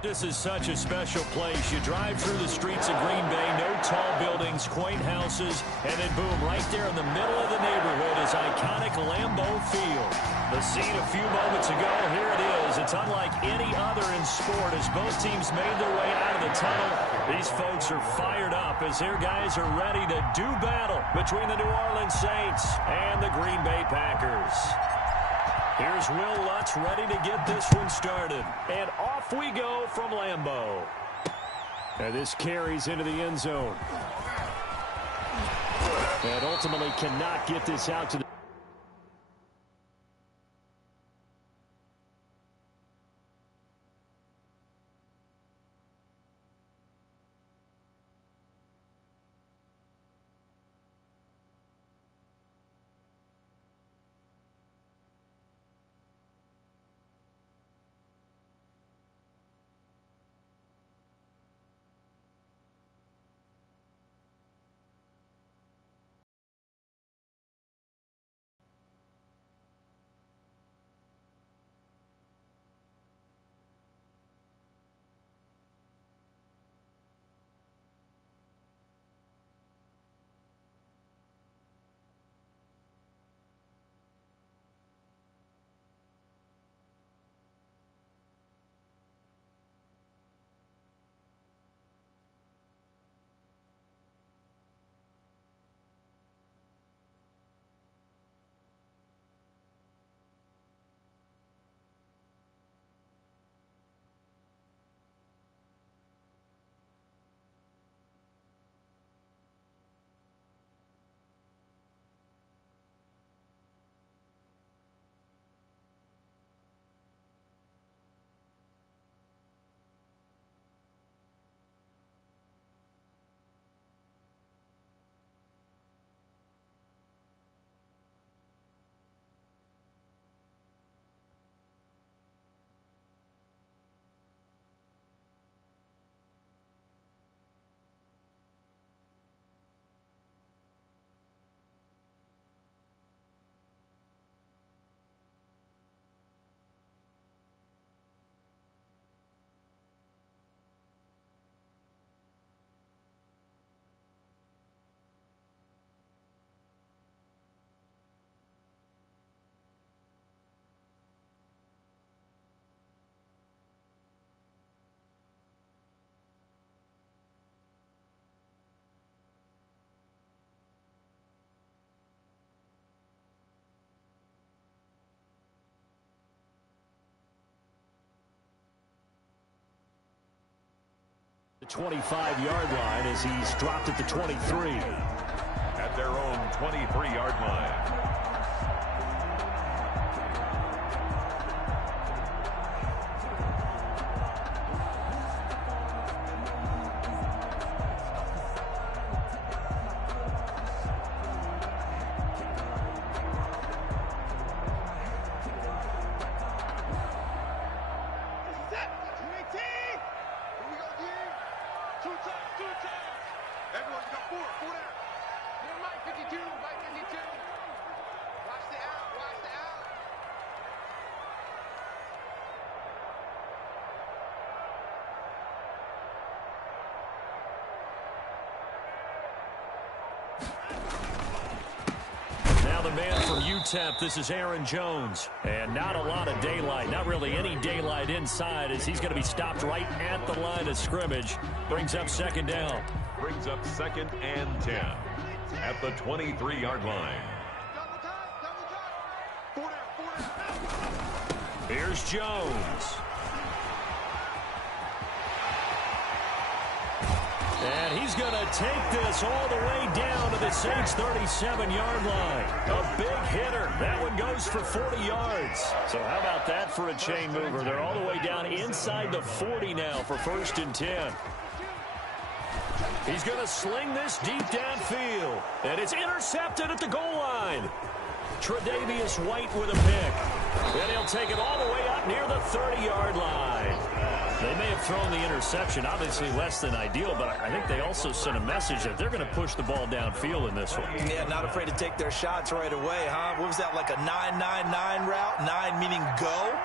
This is such a special place. You drive through the streets of Green Bay, no tall buildings, quaint houses, and then boom, right there in the middle of the neighborhood is iconic Lambeau Field. The scene a few moments ago, here it is. It's unlike any other in sport as both teams made their way out of the tunnel. These folks are fired up as their guys are ready to do battle between the New Orleans Saints and the Green Bay Packers. Here's Will Lutz ready to get this one started. And off we go from Lambeau. And this carries into the end zone. And ultimately cannot get this out to the... The 25-yard line as he's dropped at the 23. At their own 23-yard line. The man from UTEP, this is Aaron Jones. And not a lot of daylight, not really any daylight inside as he's going to be stopped right at the line of scrimmage. Brings up second down. Brings up 2nd and 10 at the 23-yard line. Here's Jones. And he's going to take this all the way down to the Saints' 37-yard line. A big hitter. That one goes for 40 yards. So how about that for a chain mover? They're all the way down inside the 40 now for 1st and 10. He's going to sling this deep downfield. And it's intercepted at the goal line. Tre'Davious White with a pick. And he'll take it all the way up near the 30-yard line. They may have thrown the interception, obviously less than ideal, but I think they also sent a message that they're going to push the ball downfield in this one. Yeah, not afraid to take their shots right away, huh? What was that, like a 9-9-9 route? 9 meaning go?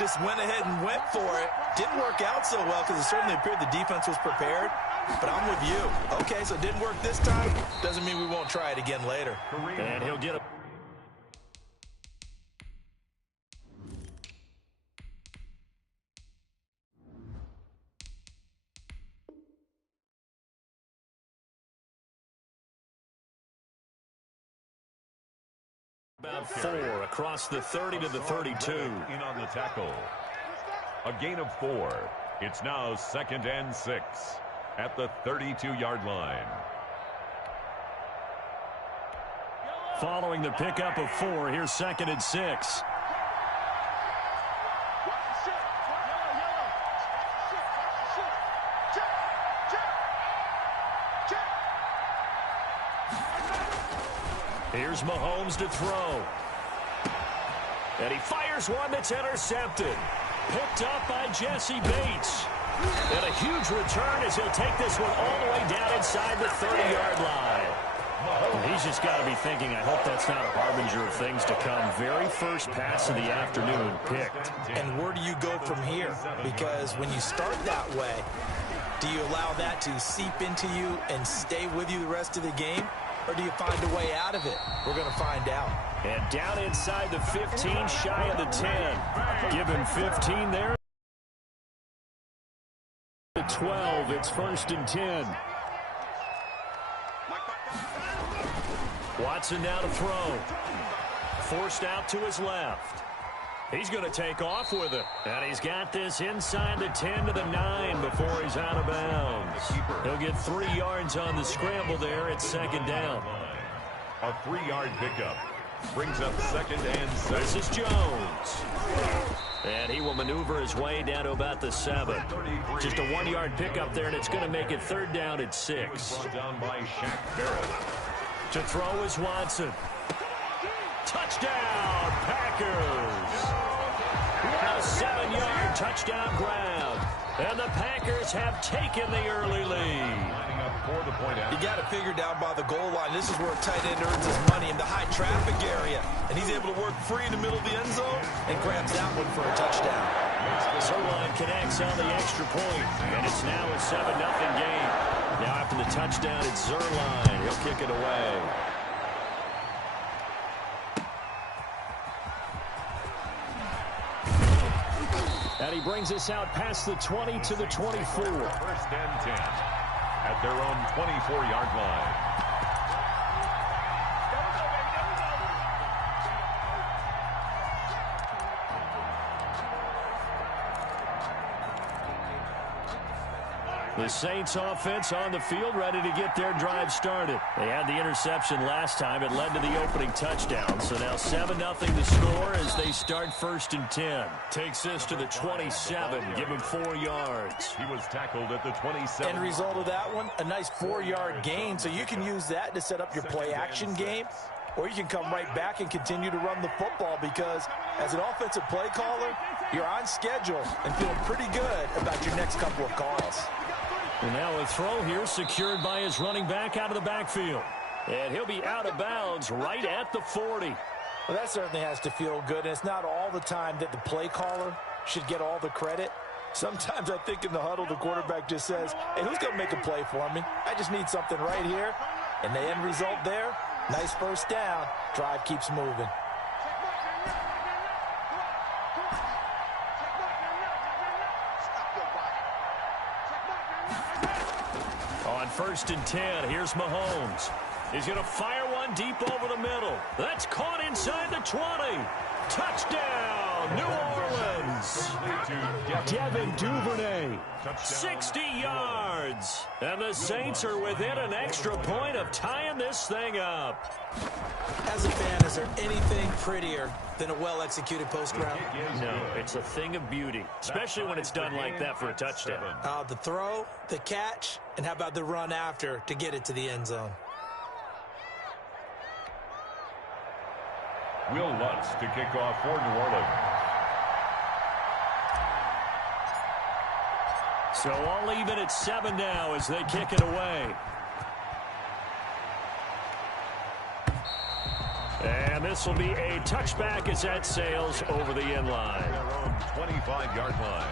just went ahead and went for it. Didn't work out so well because it certainly appeared the defense was prepared. But I'm with you. Okay, so it didn't work this time. Doesn't mean we won't try it again later. And he'll get a... About 4 across the 30 to the 32. In on the tackle. A gain of 4. It's now 2nd and 6 at the 32-yard line. Following the pickup of 4, here's 2nd and 6. Here's Mahomes to throw. And he fires one that's intercepted. Picked up by Jesse Bates. And a huge return as he'll take this one all the way down inside the 30-yard line. He's just got to be thinking, I hope that's not a harbinger of things to come. Very first pass of the afternoon picked. And where do you go from here? Because when you start that way, do you allow that to seep into you and stay with you the rest of the game? Or do you find a way out of it? We're going to find out. And down inside the 15, shy of the 10. Give him 15 there. The 12, it's 1st and 10. Watson now to throw. Forced out to his left. He's going to take off with it. And he's got this inside the 10 to the 9 before he's out of bounds. He'll get 3 yards on the scramble there. It's 2nd down. A 3-yard pickup brings up 2nd and 6. This is Jones. And he will maneuver his way down to about the 7. Just a 1-yard pickup there, and it's going to make it 3rd down at 6. Brought down by Shaq Barrett. To throw is Watson. Touchdown, Packers. A 7-yard touchdown grab. And the Packers have taken the early lead. Lining up for the point out. You got it figured down by the goal line. This is where a tight end earns his money in the high traffic area. And he's able to work free in the middle of the end zone and grabs that one for a touchdown. Zerline connects on the extra point. And it's now a 7-0 game. Now after the touchdown, it's Zerline. He'll kick it away. And he brings us out past the 20 to the 24. 1st and 10 at their own 24-yard line. The Saints offense on the field, ready to get their drive started. They had the interception last time. It led to the opening touchdown. So now 7-0 the score as they start 1st and 10. Takes this to the 27. Give him 4 yards. He was tackled at the 27. End result of that one, a nice 4-yard gain. So you can use that to set up your play-action game. Or you can come right back and continue to run the football because as an offensive play caller, you're on schedule and feeling pretty good about your next couple of calls. And now a throw here secured by his running back out of the backfield. And he'll be out of bounds right at the 40. Well, that certainly has to feel good. And it's not all the time that the play caller should get all the credit. Sometimes I think in the huddle, the quarterback just says, hey, who's going to make a play for me? I just need something right here. And the end result there, nice 1st down. Drive keeps moving. On 1st and 10, here's Mahomes. He's going to fire one deep over the middle. That's caught inside the 20. Touchdown, New Orleans. Devin Duvernay, 60 yards. And the Saints are within an extra point of tying this thing up. As a fan, is there anything prettier than a well-executed post route? No, it's a thing of beauty, especially when it's done like that for a touchdown. The throw, the catch, and how about the run after to get it to the end zone? Will Lutz to kick off for New Orleans. So all even at 7 now as they kick it away. And And this will be a touchback as that sails over the end line. Their own 25-yard line.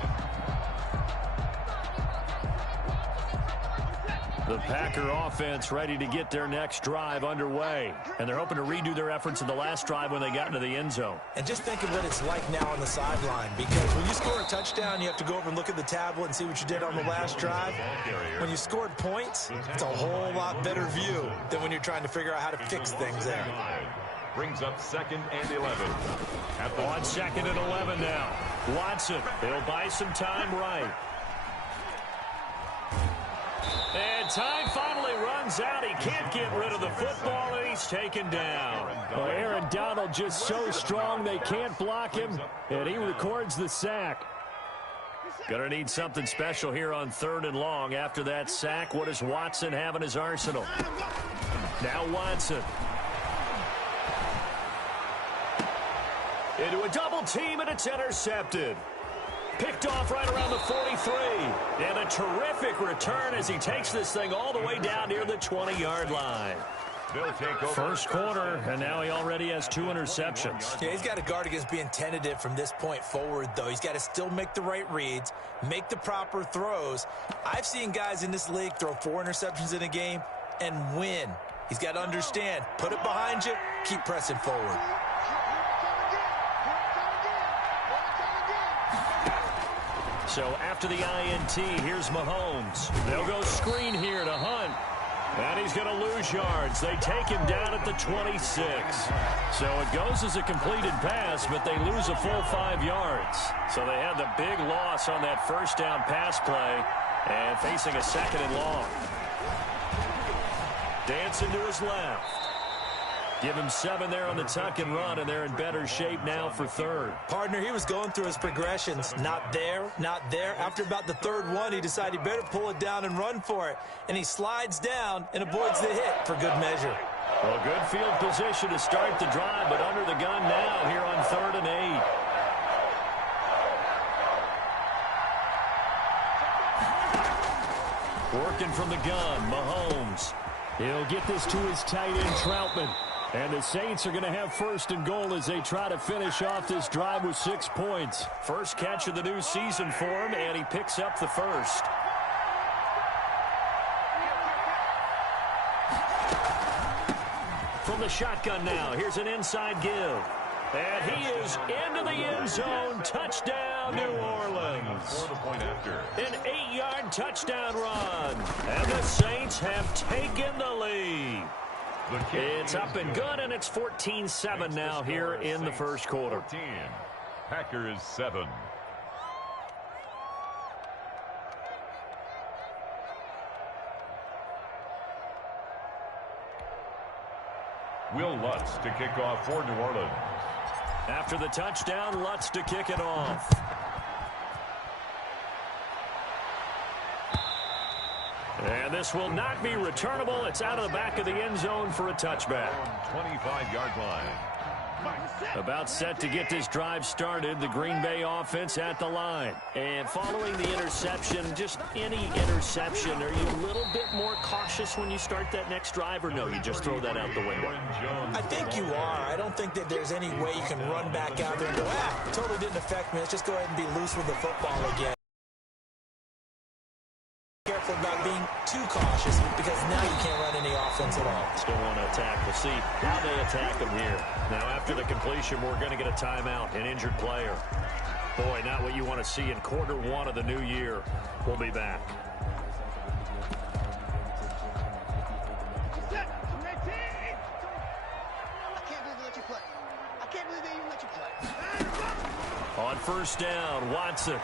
The Packer offense ready to get their next drive underway. And they're hoping to redo their efforts in the last drive when they got into the end zone. And just think of what it's like now on the sideline, because when you score a touchdown, you have to go over and look at the tablet and see what you did on the last drive. When you scored points, it's a whole lot better view than when you're trying to figure out how to fix things there. Brings up 2nd and 11. On 2nd and 11 now. Watson, he'll buy some time right. And time finally runs out. He can't get rid of the football, and he's taken down. Well, Aaron Donald just so strong they can't block him, and he records the sack. Gonna need something special here on 3rd and long. After that sack, what does Watson have in his arsenal? Now Watson. Into a double team, and it's intercepted. Picked off right around the 43. And a terrific return as he takes this thing all the way down near the 20-yard line. They'll take over. First quarter, and now he already has 2 interceptions. Yeah, he's got to guard against being tentative from this point forward, though. He's got to still make the right reads, make the proper throws. I've seen guys in this league throw 4 interceptions in a game and win. He's got to understand, put it behind you, keep pressing forward. So after the INT, here's Mahomes. They'll go screen here to Hunt. And he's going to lose yards. They take him down at the 26. So it goes as a completed pass, but they lose a full 5 yards. So they had the big loss on that first down pass play and facing a 2nd and long. Dancing to his left. Give him 7 there on the tuck and run, and they're in better shape now for 3rd. Partner, he was going through his progressions. Not there, not there. After about the 3rd one, he decided he better pull it down and run for it. And he slides down and avoids the hit for good measure. Well, good field position to start the drive, but under the gun now here on 3rd and 8. Working from the gun, Mahomes. He'll get this to his tight end, Troutman. And the Saints are going to have 1st and goal as they try to finish off this drive with 6 points. First catch of the new season for him, and he picks up the first. From the shotgun now, here's an inside give. And he is into the end zone. Touchdown, New Orleans. An 8-yard touchdown run. And the Saints have taken the lead. It's up and good, and it's 14-7 now here in the first quarter. 14. Packers 7. Will Lutz to kick off for New Orleans. After the touchdown, Lutz to kick it off. And this will not be returnable. It's out of the back of the end zone for a touchback. 25-yard line. About set to get this drive started. The Green Bay offense at the line. And following the interception, just any interception, are you a little bit more cautious when you start that next drive, or no, you just throw that out the window? I think you are. I don't think that there's any way you can run back out there and go, totally didn't affect me. Let's just go ahead and be loose with the football again. Careful about being too cautious, because now you can't run any offense at all. Still want to attack. We'll see how they attack them here. Now, after the completion, we're going to get a timeout, an injured player. Boy, not what you want to see in quarter 1 of the new year. We'll be back. On first down, Watson.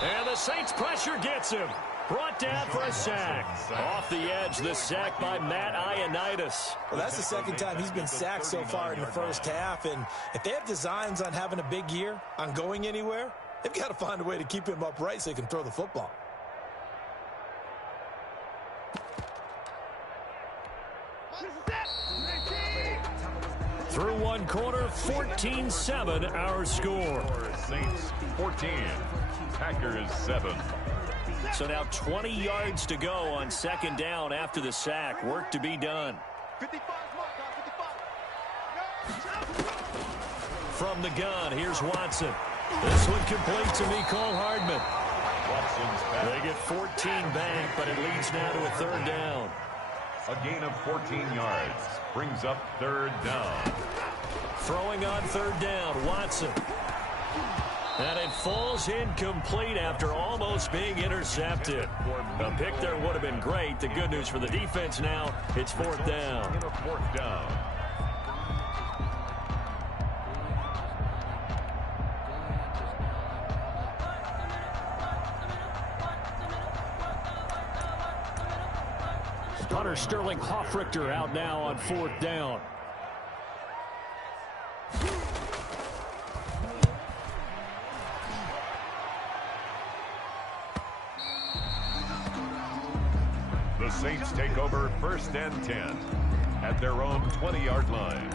And the Saints pressure gets him. Brought down for a sack. Off the edge, the sack by Matt Ioannidis. Well, that's the 2nd time he's been sacked so far in the first half. And if they have designs on having a big year, on going anywhere, they've got to find a way to keep him upright so he can throw the football. Through one quarter, 14-7 our score. Saints 14, Packers 7. So now 20 yards to go on 2nd down after the sack. Work to be done. 55 mark, 55. from the gun. Here's Watson. This one complete to Mecole Hardman. They get 14 back, but it leads now to a third down. A gain of 14 yards brings up third down. Throwing on third down, Watson. And it falls incomplete after almost being intercepted. A pick there would have been great. The good news for the defense now, it's fourth down. Fourth down. Punter Sterling Hoffrichter out now on fourth down. The Saints take over first and 10 at their own 20-yard line.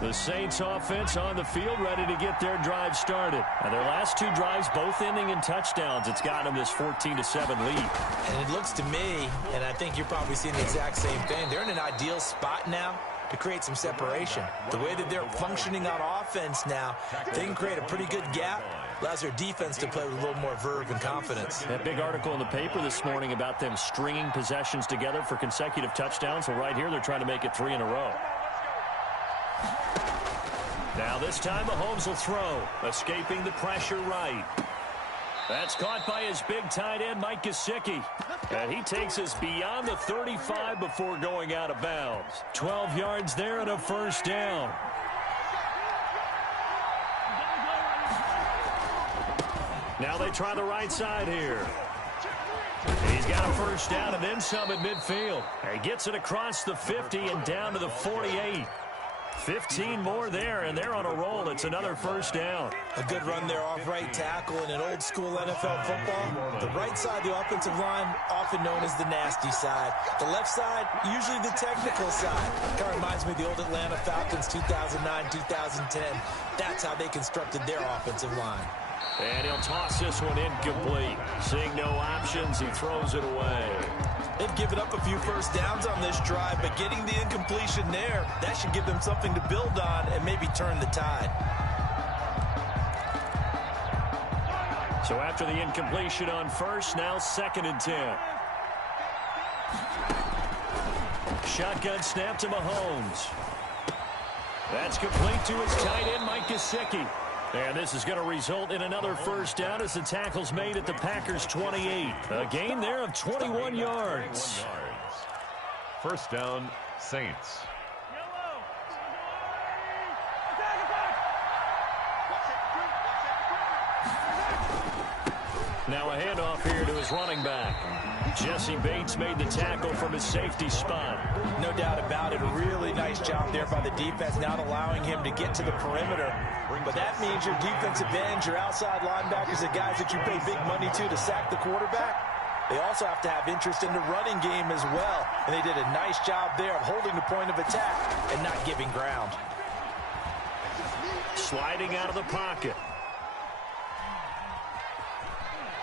The Saints offense on the field ready to get their drive started. And their last two drives both ending in touchdowns. It's gotten them this 14-7 lead. And it looks to me, and I think you're probably seeing the exact same thing, they're in an ideal spot now to create some separation. The way that they're functioning on offense now, they can create a pretty good gap. Allows their defense to play with a little more verve and confidence. That big article in the paper this morning about them stringing possessions together for consecutive touchdowns. Well, right here, they're trying to make it 3 in a row. Now this time Mahomes will throw, escaping the pressure right. That's caught by his big tight end, Mike Gesicki. And he takes us beyond the 35 before going out of bounds. 12 yards there and a first down. Now they try the right side here. He's got a first down and then some at midfield. He gets it across the 50 and down to the 48. 15 more there, and they're on a roll. It's another first down. A good run there off right tackle in an old-school NFL football. The right side of the offensive line, often known as the nasty side. The left side, usually the technical side. Kind of reminds me of the old Atlanta Falcons 2009, 2010. That's how they constructed their offensive line. And he'll toss this one incomplete. Seeing no options, he throws it away. They've given up a few first downs on this drive, but getting the incompletion there, that should give them something to build on and maybe turn the tide. So after the incompletion on first, now 2nd and 10. Shotgun snap to Mahomes. That's complete to his tight end, Mike Gesicki. And this is going to result in another first down as the tackle's made at the Packers' 28. A gain there of 21 yards. First down, Saints. Now a handoff here to his running back. Jesse Bates made the tackle from his safety spot. No doubt about it. A really nice job there by the defense, not allowing him to get to the perimeter. But that means your defensive ends, your outside linebackers, the guys that you pay big money to sack the quarterback, they also have to have interest in the running game as well. And they did a nice job there of holding the point of attack and not giving ground. Sliding out of the pocket.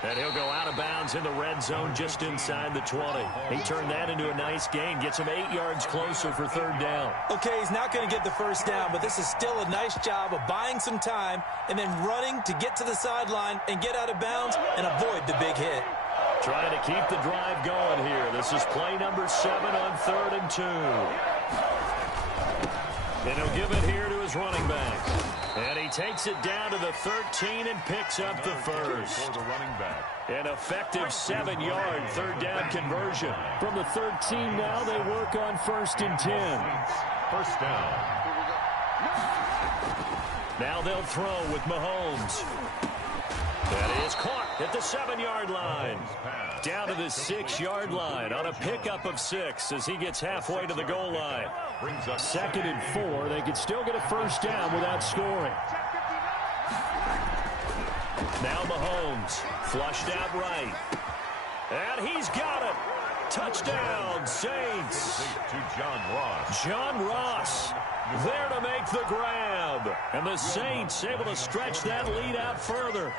And he'll go out of bounds in the red zone just inside the 20. He turned that into a nice gain. Gets him 8 yards closer for third down. Okay, he's not going to get the first down, but this is still a nice job of buying some time and then running to get to the sideline and get out of bounds and avoid the big hit. Trying to keep the drive going here. This is play number 7 on 3rd and 2. And he'll give it here to his running back. And he takes it down to the 13 and picks up the first. An effective 7-yard third down conversion. From the 13 now, they work on 1st and 10. First down. Now they'll throw with Mahomes. That is caught at the 7-yard line. Down to the 6-yard line on a pickup of 6 as he gets halfway to the goal line. 2nd and 4. They could still get a first down without scoring. Now Mahomes flushed out right. And he's got it. Touchdown, Saints. To John Ross. John Ross there to make the grab. And the Saints able to stretch that lead out further.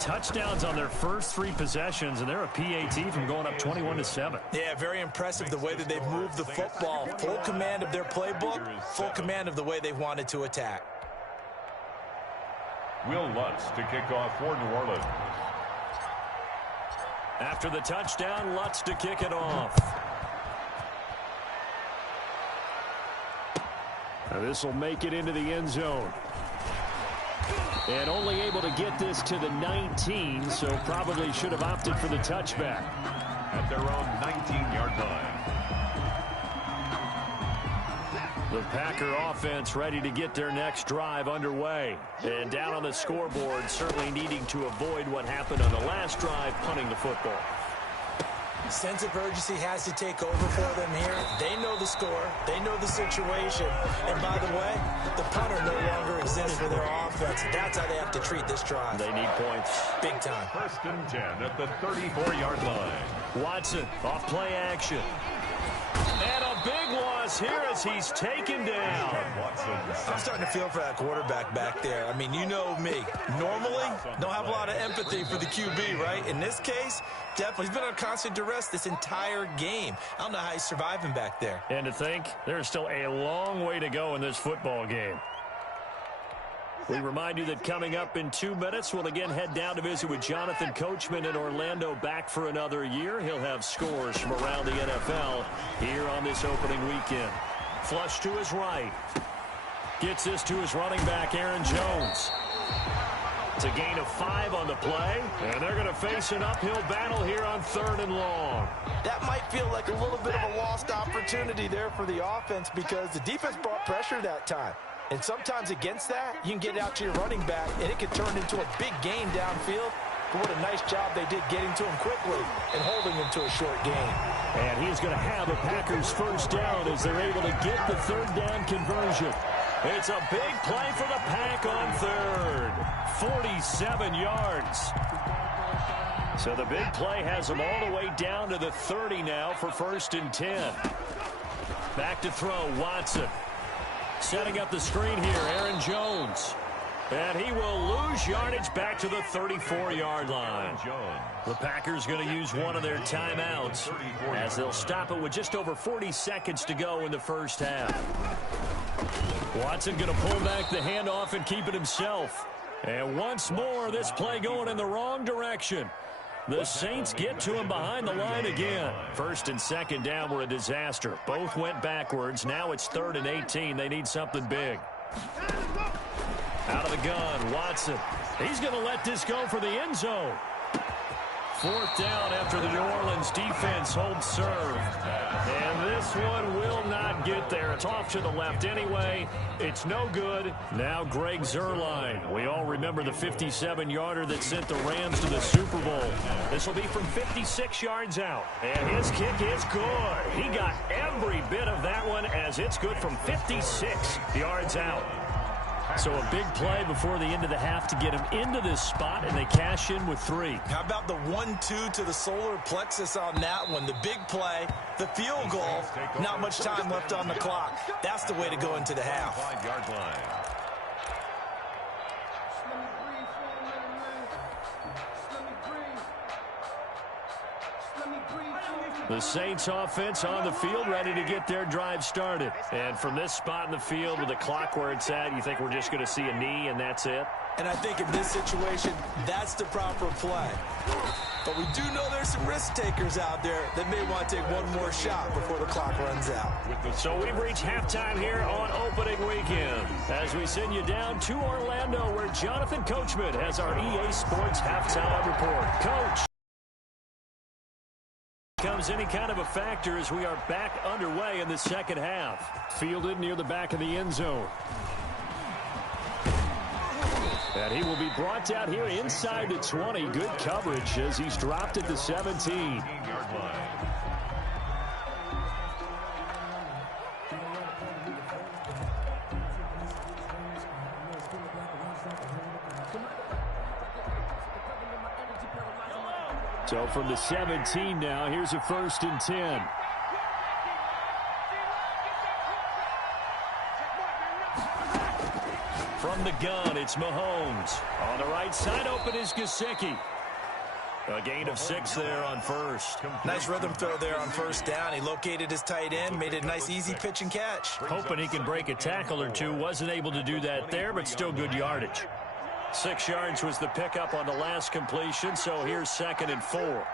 touchdowns on their first 3 possessions, and they're a PAT from going up 21-7. Yeah, very impressive the way that they've moved the football. Full command of their playbook, full command of the way they've wanted to attack. Will Lutz to kick off for New Orleans. After the touchdown, Lutz to kick it off. Now this will make it into the end zone. And only able to get this to the 19, so probably should have opted for the touchback. At their own 19-yard line. The Packer offense ready to get their next drive underway. And down on the scoreboard, certainly needing to avoid what happened on the last drive, punting the football. Sense of urgency has to take over for them here. They know the score. They know the situation. And by the way, the punter no longer exists for their offense. That's how they have to treat this drive. They need points. Big time. 1st and 10 at the 34-yard line. Watson off play action. And a big loss here as he's taken down. I'm starting to feel for that quarterback back there. I mean, you know me. Normally, don't have a lot of empathy for the QB, right? In this case, definitely. He's been under constant duress this entire game. I don't know how he's surviving back there. And to think, there's still a long way to go in this football game. We remind you that coming up in 2 minutes, we'll again head down to visit with Jonathan Coachman in Orlando, back for another year. He'll have scores from around the NFL here on this opening weekend. Flush to his right. Gets this to his running back, Aaron Jones. It's a gain of 5 on the play, and they're going to face an uphill battle here on 3rd and long. That might feel like a little bit of a lost opportunity there for the offense because the defense brought pressure that time. And sometimes against that, you can get it out to your running back, and it can turn into a big gain downfield. But what a nice job they did getting to him quickly and holding him to a short gain. And he's going to have a Packers first down as they're able to get the 3rd down conversion. It's a big play for the Pack on 3rd. 47 yards. So the big play has them all the way down to the 30 now for 1st and 10. Back to throw, Watson. Setting up the screen here, Aaron Jones. And he will lose yardage back to the 34-yard line. The Packers going to use one of their timeouts as they'll stop it with just over 40 seconds to go in the first half. Watson going to pull back the handoff and keep it himself. And once more, this play going in the wrong direction. The Saints get to him behind the line again. 1st and 2nd down were a disaster. Both went backwards. Now it's 3rd and 18. They need something big. Out of the gun, Watson. He's going to let this go for the end zone. 4th down after the New Orleans defense holds serve. And this one will not get there. It's off to the left anyway. It's no good. Now Greg Zuerlein. We all remember the 57-yarder that sent the Rams to the Super Bowl. This will be from 56 yards out. And his kick is good. He got every bit of that one as it's good from 56 yards out. So a big play before the end of the half to get him into this spot, and they cash in with 3. How about the 1-2 to the solar plexus on that one? The big play, the field goal, not much time left on the clock. That's the way to go into the half. 5-yard line. The Saints offense on the field ready to get their drive started. And from this spot in the field with the clock where it's at, you think we're just going to see a knee and that's it? And I think in this situation, that's the proper play. But we do know there's some risk takers out there that may want to take one more shot before the clock runs out. So we've reached halftime here on opening weekend as we send you down to Orlando where Jonathan Coachman has our EA Sports halftime report. Coach. Becomes any kind of a factor as we are back underway in the second half. Fielded near the back of the end zone. And he will be brought down here inside the 20. Good coverage as he's dropped at the 17. So from the 17 now, here's a 1st and 10. From From the gun, it's Mahomes. On the right side, open is Gesicki. A gain of 6 there on first. Nice rhythm throw there on first down. He located his tight end, made it a nice, easy pitch and catch. Hoping he can break a tackle or two. Wasn't able to do that there, but still good yardage. 6 yards was the pickup on the last completion, so here's 2nd and 4.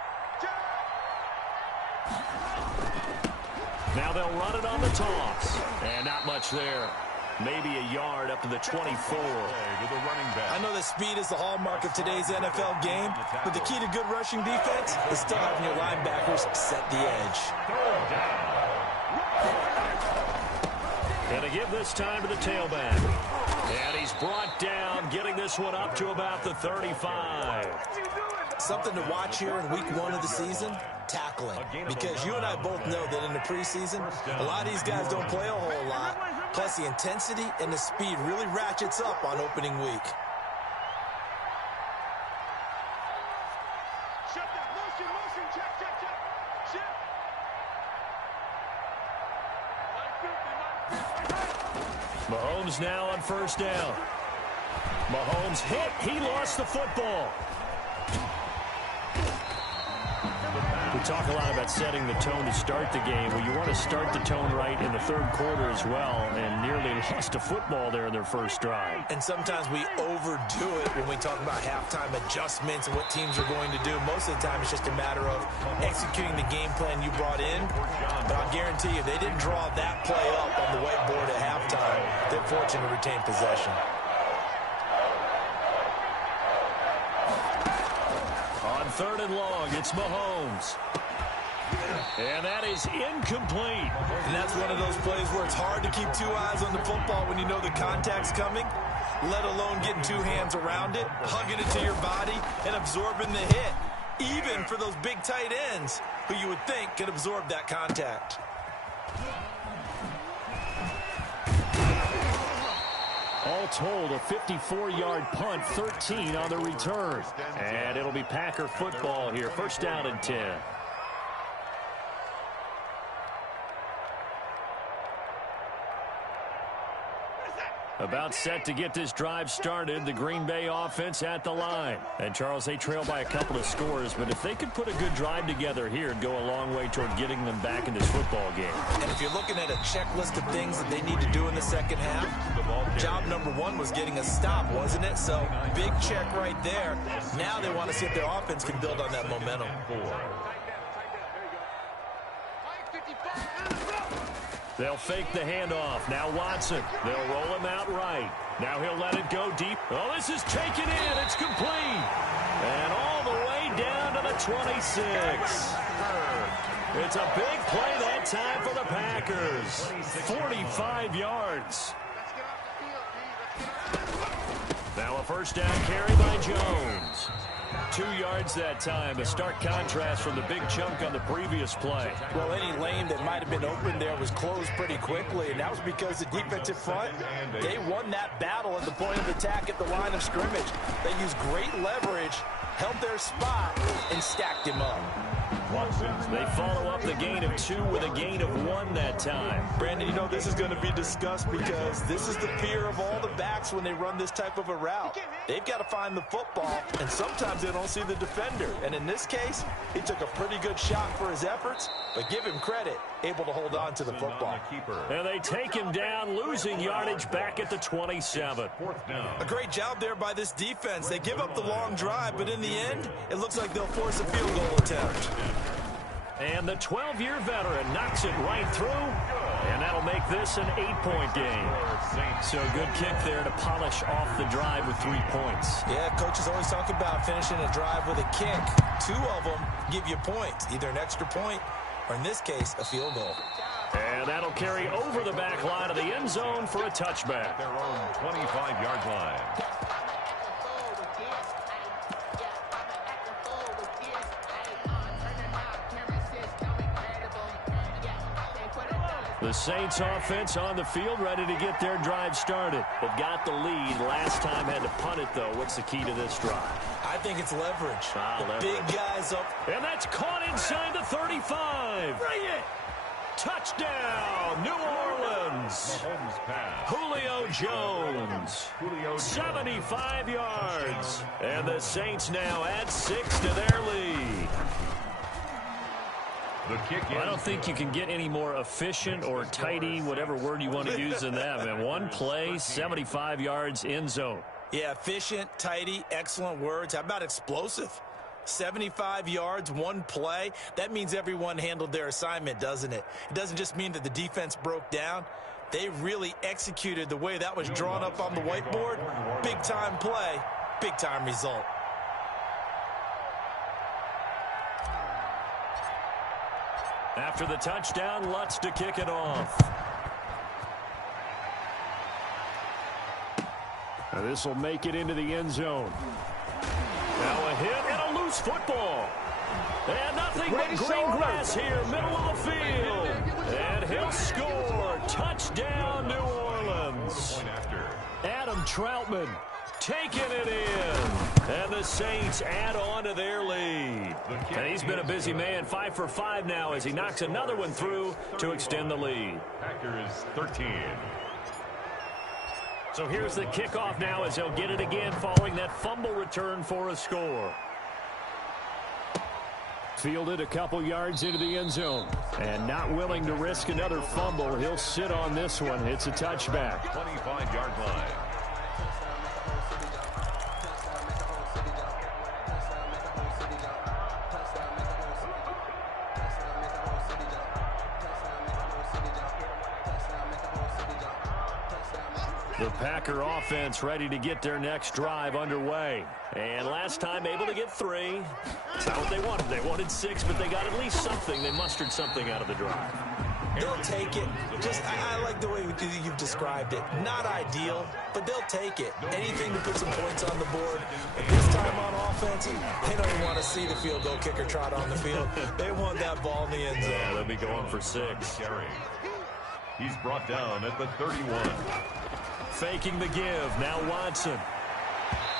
Now they'll run it on the toss. And not much there. Maybe a yard up to the 24. I know that speed is the hallmark of today's NFL game, but the key to good rushing defense is still having your linebackers set the edge. And to give this time to the tailback. And he's brought down, getting this one up to about the 35. Something to watch here in week 1 of the season, tackling. Because you and I both know that in the preseason, a lot of these guys don't play a whole lot. Plus, the intensity and the speed really ratchets up on opening week. Mahomes now on first down. Mahomes hit. He lost the football. We talk a lot about setting the tone to start the game. Well, you want to start the tone right in the 3rd quarter as well, and nearly lost a football there in their first drive. And sometimes we overdo it when we talk about halftime adjustments and what teams are going to do. Most of the time, it's just a matter of executing the game plan you brought in. But I'll guarantee you, they didn't draw that play up on the whiteboard at halftime. They're fortunate to retain possession. On 3rd and long, it's Mahomes. And that is incomplete. And that's one of those plays where it's hard to keep 2 eyes on the football when you know the contact's coming, let alone getting 2 hands around it, hugging it to your body, and absorbing the hit. Even for those big tight ends who you would think could absorb that contact. All told, a 54-yard punt, 13 on the return. And it'll be Packer football here. First down and 10. About set to get this drive started. The Green Bay offense at the line. And, Charles, they trail by a couple of scores, but if they could put a good drive together here, it'd go a long way toward getting them back in this football game. And if you're looking at a checklist of things that they need to do in the second half, job number 1 was getting a stop, wasn't it? So, big check right there. Now they want to see if their offense can build on that momentum. They'll fake the handoff. Now Watson. They'll roll him out right. Now he'll let it go deep. Oh, this is taken in. It's complete. And all the way down to the 26. It's a big play that time for the Packers. 45 yards. Now a first down carry by Jones. 2 yards that time. A stark contrast from the big chunk on the previous play. Well, any lane that might have been open there was closed pretty quickly, and that was because the defensive front, they won that battle at the point of attack at the line of scrimmage. They used great leverage, held their spot, and stacked him up. They follow up the gain of 2 with a gain of 1 that time. Brandon, you know this is going to be discussed because this is the fear of all the backs when they run this type of a route. They've got to find the football, and sometimes they don't see the defender. And in this case, he took a pretty good shot for his efforts, but give him credit, able to hold on to the football. And they take him down, losing yardage back at the 27. A great job there by this defense. They give up the long drive, but in the end, it looks like they'll force a field goal attempt. And the 12-year veteran knocks it right through, and that'll make this an 8-point game. So good kick there to polish off the drive with 3 points. Yeah, coaches always talk about finishing a drive with a kick. 2 of them give you points, either an extra point or, in this case, a field goal. And that'll carry over the back line of the end zone for a touchback. Their own 25-yard line. The Saints offense on the field, ready to get their drive started. They've got the lead. Last time had to punt it, though. What's the key to this drive? I think it's leverage. Leverage. Big guys up. And that's caught inside the 35. Bring it! Touchdown, New Orleans. Jones. Julio Jones. 75 yards. And the Saints now add 6 to their lead. I don't think you can get any more efficient or tidy, whatever word you want to use in that. Man, one play, 75 yards, end zone. Yeah, efficient, tidy, excellent words. How about explosive? 75 yards, one play. That means everyone handled their assignment, doesn't it? It doesn't just mean that the defense broke down. They really executed the way that was drawn up on the whiteboard. Big-time play, big-time result. After the touchdown, Lutz to kick it off. Now this will make it into the end zone. Now a hit and a loose football. And nothing but green grass here, middle of the field. And he'll score. Touchdown, New Orleans. Adam Troutman taking it in. And the Saints add on to their lead. And he's been a busy man, 5 for 5 now as he knocks another one through to extend the lead. Packers 13. So here's the kickoff now as they'll get it again following that fumble return for a score. Fielded a couple yards into the end zone. And not willing to risk another fumble. He'll sit on this one. It's a touchback. 25-yard line. The Packer offense ready to get their next drive underway. And last time able to get 3. That's not what they wanted. They wanted 6, but they got at least something. They mustered something out of the drive. They'll take it. I like the way you've described it. Not ideal, but they'll take it. Anything to put some points on the board. But this time on offense, they don't even want to see the field goal kicker trot on the field. They want that ball in the end zone. Yeah, they'll be going for 6. He's brought down at the 31. Faking the give. Now Watson.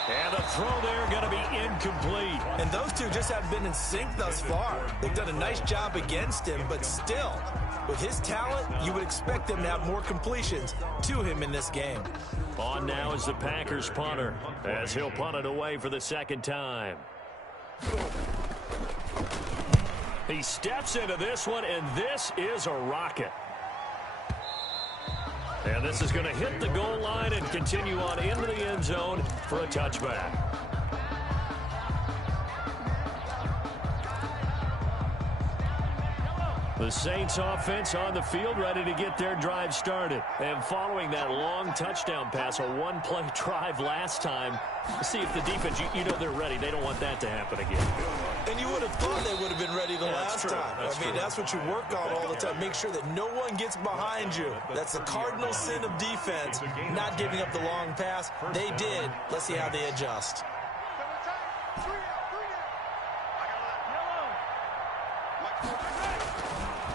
And the throw there going to be incomplete. And those two just haven't been in sync thus far. They've done a nice job against him, but still, with his talent, you would expect them to have more completions to him in this game. On now is the Packers punter as he'll punt it away for the second time. He steps into this one, and this is a rocket. And this is going to hit the goal line and continue on into the end zone for a touchback. The Saints offense on the field ready to get their drive started. And following that long touchdown pass, a one-play drive last time, see if the defense, you know they're ready. They don't want that to happen again. And you would have thought they would have been ready the last time. That's what you work on all the time. Make sure that no one gets behind you. That's the cardinal sin of defense, not giving up the long pass. They did. Let's see how they adjust.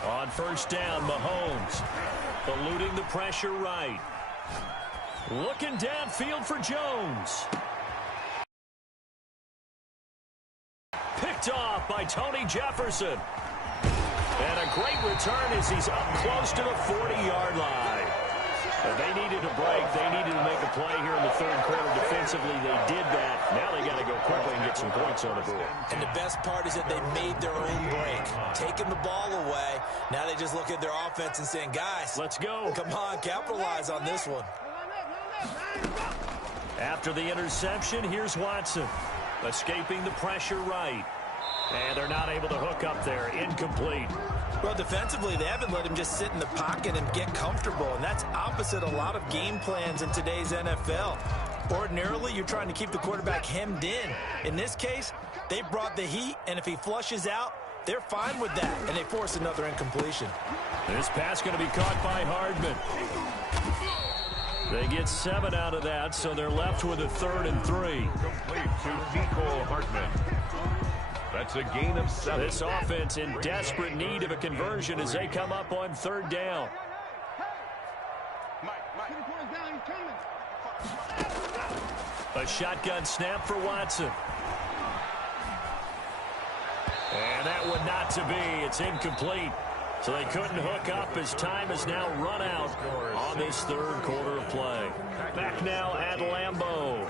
On first down, Mahomes eluding the pressure right. Looking downfield for Jones. Picked off by Tony Jefferson. And a great return as he's up close to the 40-yard line. And they needed a break. They needed to make a play here in the third quarter. Defensively, they did that. Now they got to go quickly and get some points on the board. And the best part is that they made their own break. Taking the ball away. Now they just look at their offense and saying, guys, let's go. Come on, capitalize on this one. After the interception, here's Watson. Escaping the pressure right. And they're not able to hook up there. Incomplete. Well, defensively, they haven't let him just sit in the pocket and get comfortable, and that's opposite a lot of game plans in today's NFL. Ordinarily, you're trying to keep the quarterback hemmed in. In this case, they brought the heat, and if he flushes out, they're fine with that, and they force another incompletion. This pass going to be caught by Hardman. They get 7 out of that, so they're left with a 3rd and 3. Complete to Nico Hardman. That's a gain of 7. This offense in desperate need of a conversion as they come up on 3rd down. A shotgun snap for Watson. And that one not to be. It's incomplete. So they couldn't hook up as time has now run out on this third quarter of play. Back now at Lambeau.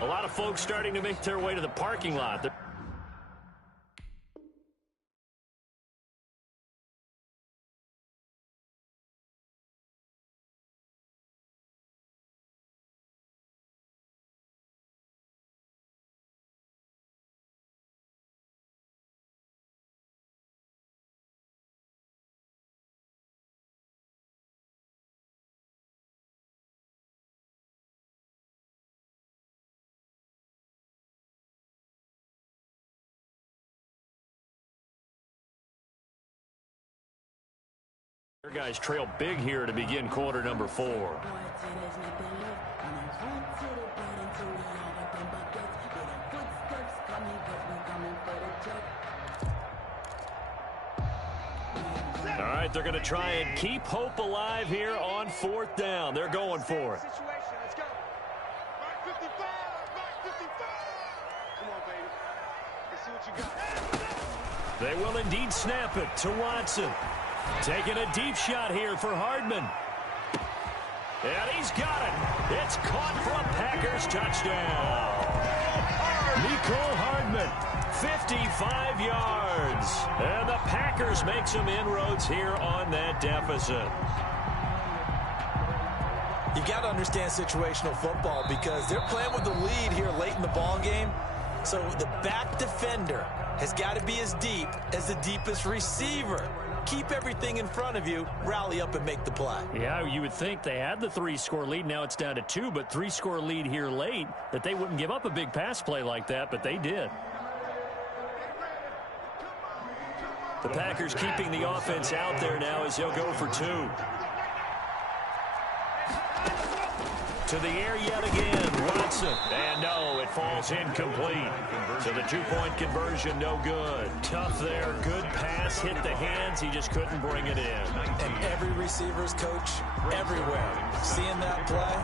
A lot of folks starting to make their way to the parking lot. Their guys trail big here to begin quarter number 4. All right, they're going to try and keep hope alive here on 4th down. They're going for it. They will indeed snap it to Watson. Taking a deep shot here for Hardman. And he's got it. It's caught for a Packers touchdown. Mecole Hardman, 55 yards. And the Packers make some inroads here on that deficit. You got to understand situational football because they're playing with the lead here late in the ball game. So the back defender has got to be as deep as the deepest receiver. Keep everything in front of you, rally up and make the play. Yeah, you would think they had the 3-score lead. Now it's down to 2, but 3-score lead here late, that they wouldn't give up a big pass play like that, but they did. The Packers keeping the offense out there now as they'll go for 2. To the air yet again, Watson. And no, it falls incomplete. So the 2-point conversion, no good. Tough there, good pass, hit the hands, he just couldn't bring it in. And every receiver's coach, everywhere, seeing that play,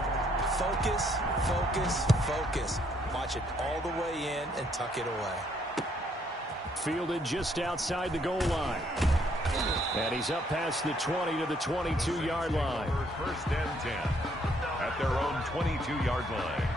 focus, focus, focus. Watch it all the way in and tuck it away. Fielded just outside the goal line. And he's up past the 20 to the 22-yard line. First and 10 at their own 22-yard line.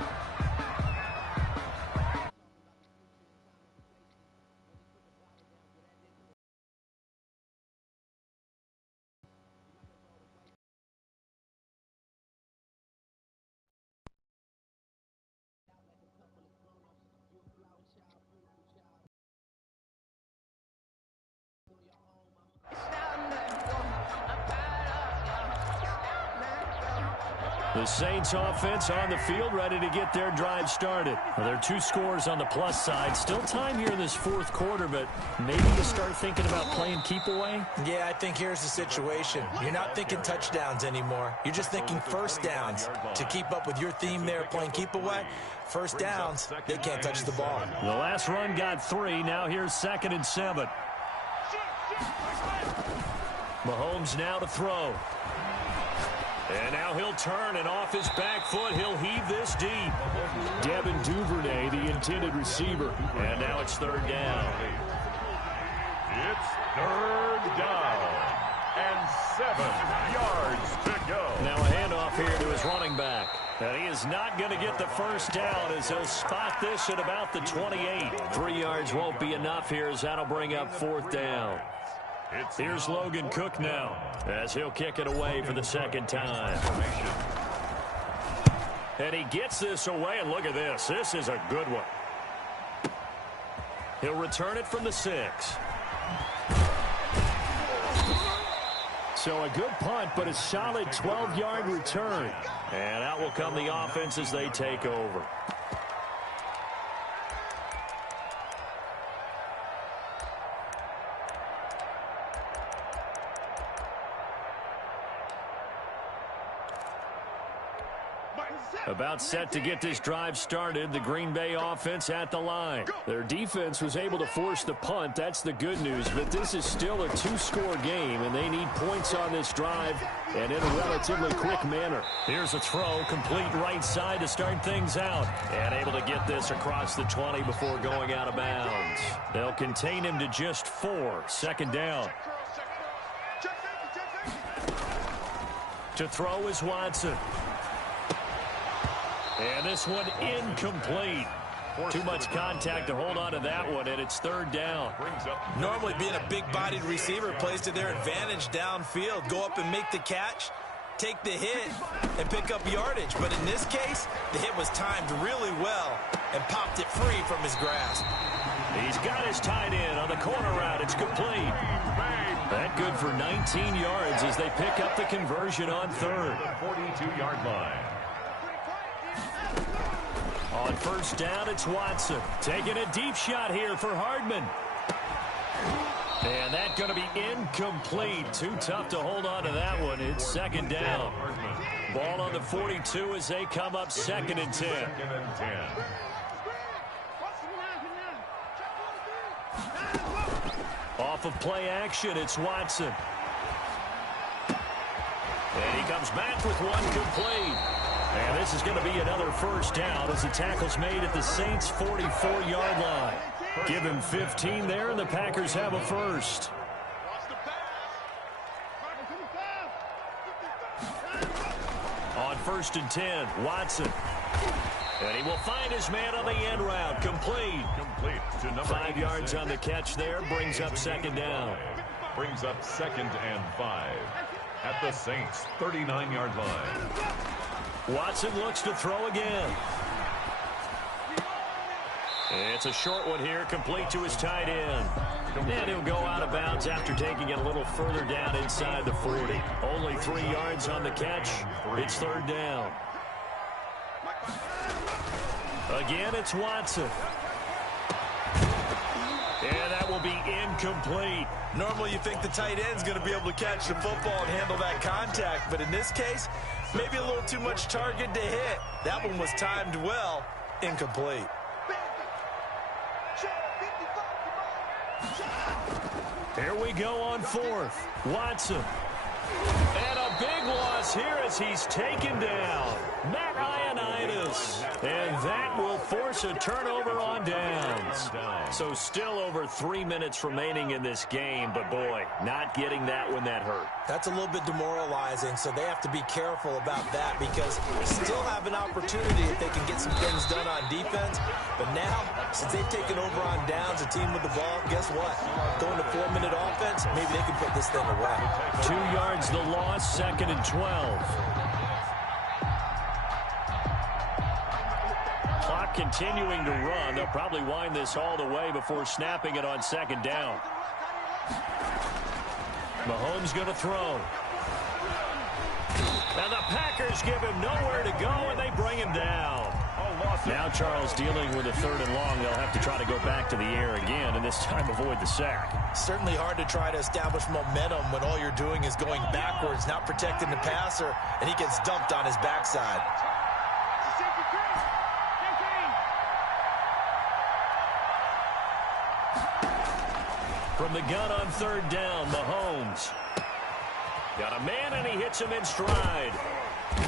The Saints offense on the field, ready to get their drive started. Well, there are 2 scores on the plus side. Still time here in this 4th quarter, but maybe you start thinking about playing keep away? Yeah, I think here's the situation. You're not thinking touchdowns anymore. You're just thinking first downs. To keep up with your theme there, playing keep away, first downs, they can't touch the ball. The last run got 3. Now here's 2nd and 7. Mahomes now to throw. And now he'll turn, and off his back foot, he'll heave this deep. Devin Duvernay, the intended receiver. And now it's 3rd down. It's 3rd down and 7 yards to go. Now a handoff here to his running back. And he is not going to get the first down as he'll spot this at about the 28. 3 yards won't be enough here as that'll bring up 4th down. Here's Logan Cook now as he'll kick it away for the 2nd time. And he gets this away, and look at this. This is a good one. He'll return it from the 6. So a good punt, but a solid 12-yard return. And out will come the offense as they take over. About set to get this drive started, the Green Bay offense at the line. Their defense was able to force the punt. That's the good news, but this is still a 2-score game, and they need points on this drive and in a relatively quick manner. Here's a throw, complete right side to start things out, and able to get this across the 20 before going out of bounds. They'll contain him to just 4, 2nd down. To throw is Watson. And this one incomplete. Too much contact to hold on to that one, and it's third down. Normally being a big-bodied receiver plays to their advantage downfield. Go up and make the catch, take the hit, and pick up yardage. But in this case, the hit was timed really well and popped it free from his grasp. He's got his tight end on the corner route. It's complete. That good for 19 yards as they pick up the conversion on third. The 42-yard line. On first down, it's Watson. Taking a deep shot here for Hardman. And that's going to be incomplete. Too tough to hold on to that one. It's second down. Ball on the 42 as they come up second and 10. Off of play action, it's Watson. And he comes back with one complete. And this is going to be another first down as the tackle's made at the Saints' 44-yard line. Give him 15 there, and the Packers have a first. On first and 10, Watson. And he will find his man on the end route. Complete To number 5 yards on the catch there. Brings up second down. Brings up 2nd and 5 at the Saints' 39-yard line. Watson looks to throw again. It's a short one here, complete to his tight end. And he'll go out of bounds after taking it a little further down inside the 40. Only 3 yards on the catch. It's third down. Again, it's Watson. And that will be incomplete. Normally you think the tight end's going to be able to catch the football and handle that contact, but in this case, maybe a little too much target to hit. That one was timed well, incomplete. Here we go on fourth. Watson. And a big loss here as he's taken down. Matt Ioannidis. And that will force a turnover on downs. So still over 3 minutes remaining in this game, but boy, not getting that when that hurt. That's a little bit demoralizing, so they have to be careful about that because they still have an opportunity if they can get some things done on defense. But now, since they've taken over on downs, a team with the ball, guess what? Going to 4-minute offense, maybe they can put this thing away. 2 yards the loss, second and 12. Clock continuing to run. They'll probably wind this all the way before snapping it on second down. Mahomes going to throw. And the Packers give him nowhere to go, and they bring him down. Now Charles dealing with a third and long. They'll have to try to go back to the air again, and this time avoid the sack. Certainly hard to try to establish momentum when all you're doing is going backwards, not protecting the passer, and he gets dumped on his backside. From the gun on third down, Mahomes. Got a man, and he hits him in stride.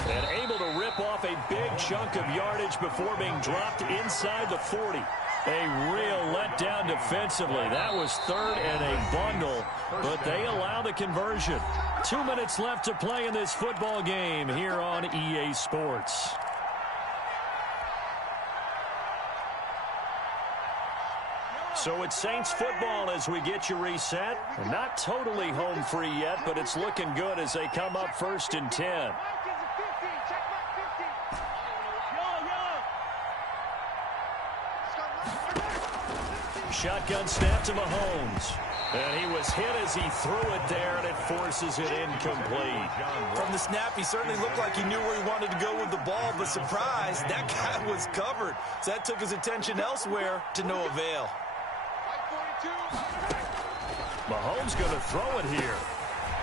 And able to rip off a big chunk of yardage before being dropped inside the 40. A real letdown defensively. That was third and a bundle, but they allow the conversion. 2 minutes left to play in this football game here on EA Sports. So it's Saints football as we get you reset. Not totally home free yet, but it's looking good as they come up first and 10. Shotgun snap to Mahomes. And he was hit as he threw it there, and it forces it incomplete. From the snap, he certainly looked like he knew where he wanted to go with the ball, but surprise, that guy was covered. So that took his attention elsewhere to no avail. Mahomes going to throw it here.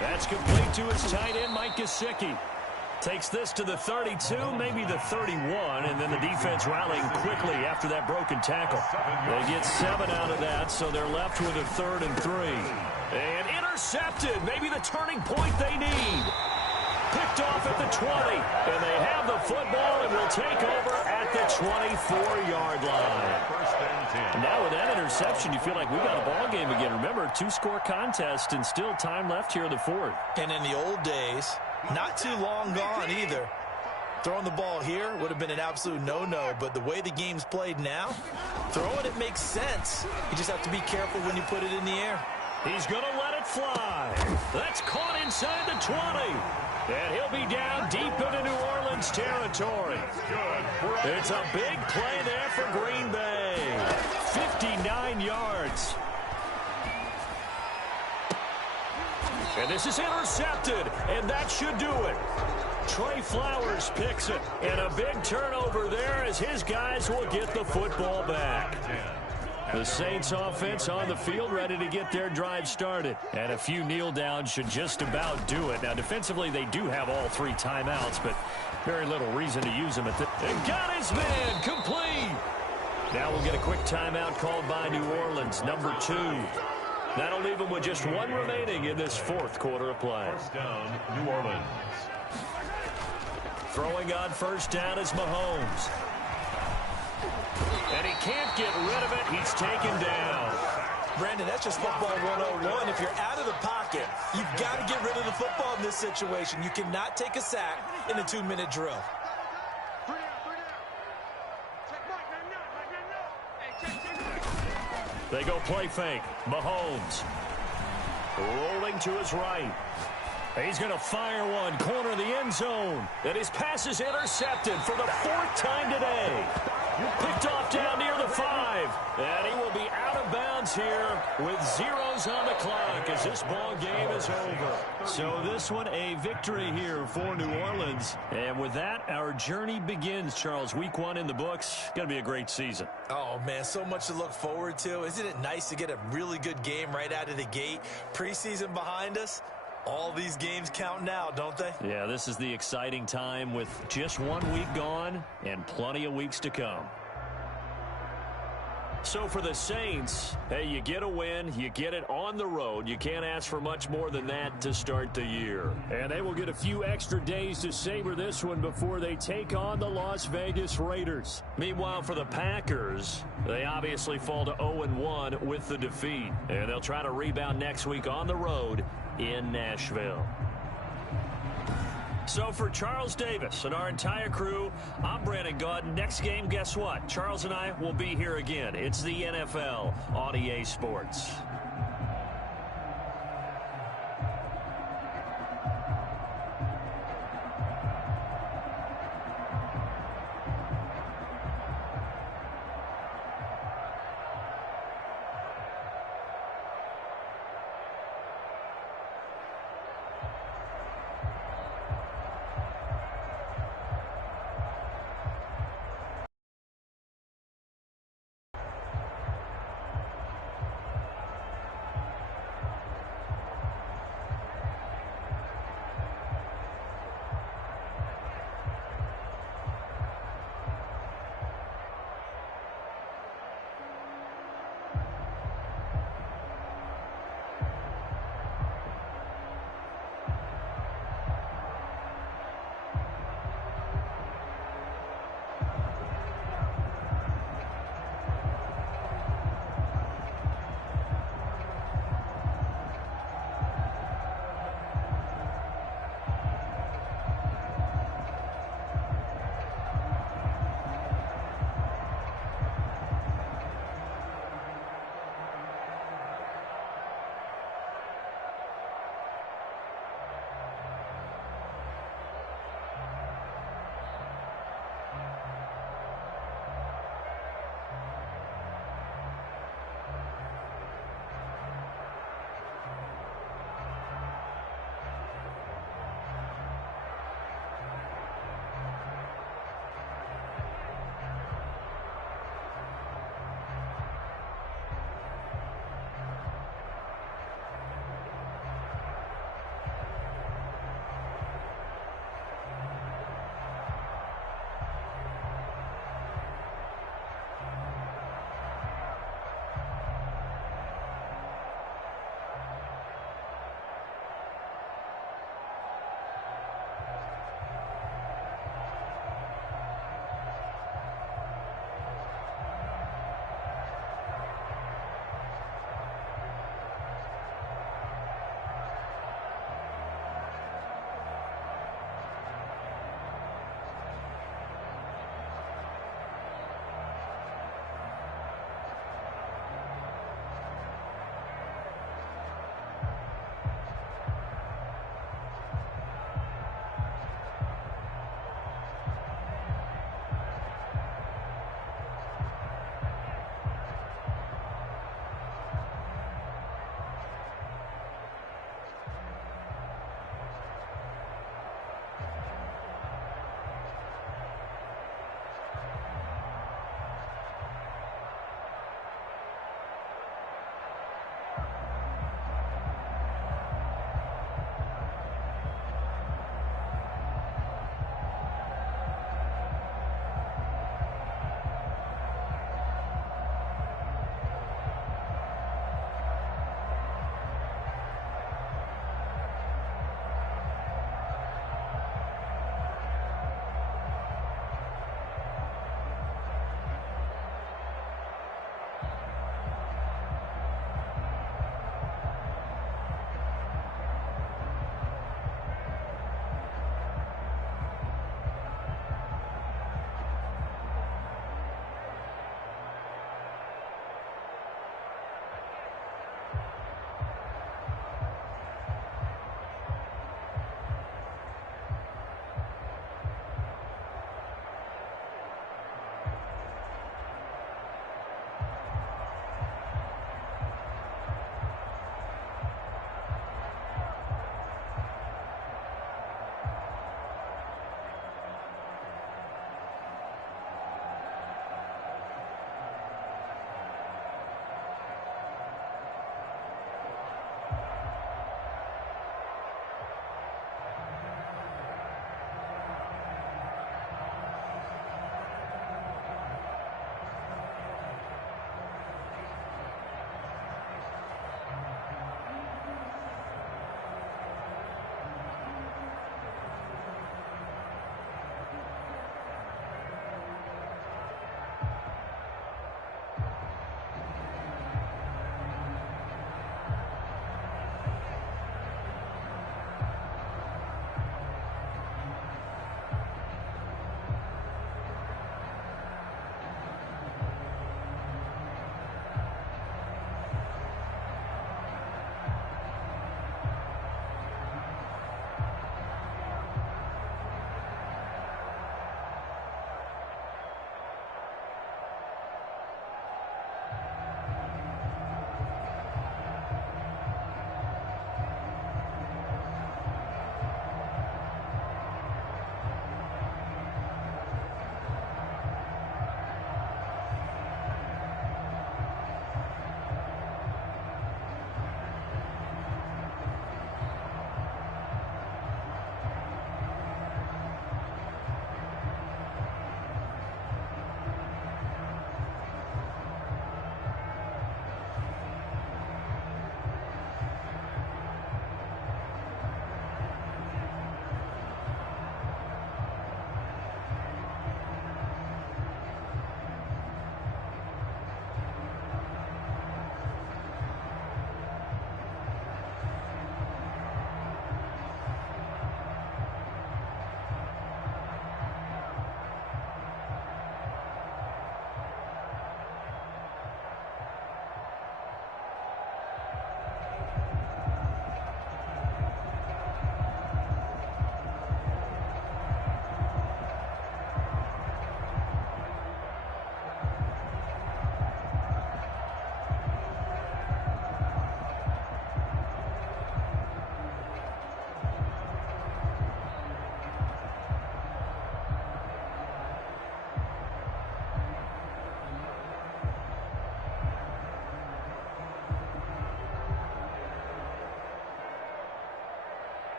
That's complete to his tight end, Mike Gesicki. Takes this to the 32, maybe the 31, and then the defense rallying quickly after that broken tackle. They get 7 out of that, so they're left with a 3rd and 3. And intercepted, maybe the turning point they need. Picked off at the 20, and they have the football and will take over at the 24-yard line. Now with that interception, you feel like we got a ball game again. Remember, 2-score contest and still time left here in the 4th. And in the old days, Not too long gone either. Throwing the ball here would have been an absolute no-no, but the way the game's played now, throwing it makes sense. You just have to be careful when you put it in the air. He's going to let it fly. That's caught inside the 20. And he'll be down deep into New Orleans territory. It's a big play there for Green Bay. 59 yards. And this is intercepted, and that should do it. Trey Flowers picks it, and a big turnover there as his guys will get the football back. The Saints offense on the field ready to get their drive started. And a few kneel downs should just about do it. Now, defensively, they do have all 3 timeouts, but very little reason to use them at this. And got his man complete. Now we'll get a quick timeout called by New Orleans, number 2. That'll leave them with just 1 remaining in this 4th quarter of play. First down, New Orleans. Throwing on first down is Mahomes. And he can't get rid of it. He's taken down. Brandon, that's just football 101. If you're out of the pocket, you've got to get rid of the football in this situation. You cannot take a sack in a 2-minute drill. They go play fake. Mahomes rolling to his right. He's going to fire one, corner of the end zone. And his pass is intercepted for the 4th time today. Picked off down near the 5. And he will be out of bounds here with zeros on the clock as this ball game is over. So this one a victory here for New Orleans. And with that, our journey begins, Charles. Week 1 in the books. Going to be a great season. Oh, man, so much to look forward to. Isn't it nice to get a really good game right out of the gate? Preseason behind us. All these games count now, don't they? Yeah, this is the exciting time with just 1 week gone and plenty of weeks to come. So for the Saints, hey, you get a win, you get it on the road. You can't ask for much more than that to start the year. And they will get a few extra days to savor this one before they take on the Las Vegas Raiders. Meanwhile, for the Packers, they obviously fall to 0-1 with the defeat. And they'll try to rebound next week on the road in Nashville. So for Charles Davis and our entire crew, I'm Brandon Gaudin. Next game, guess what? Charles and I will be here again. It's the NFL on EA Sports.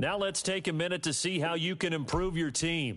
Now let's take a minute to see how you can improve your team.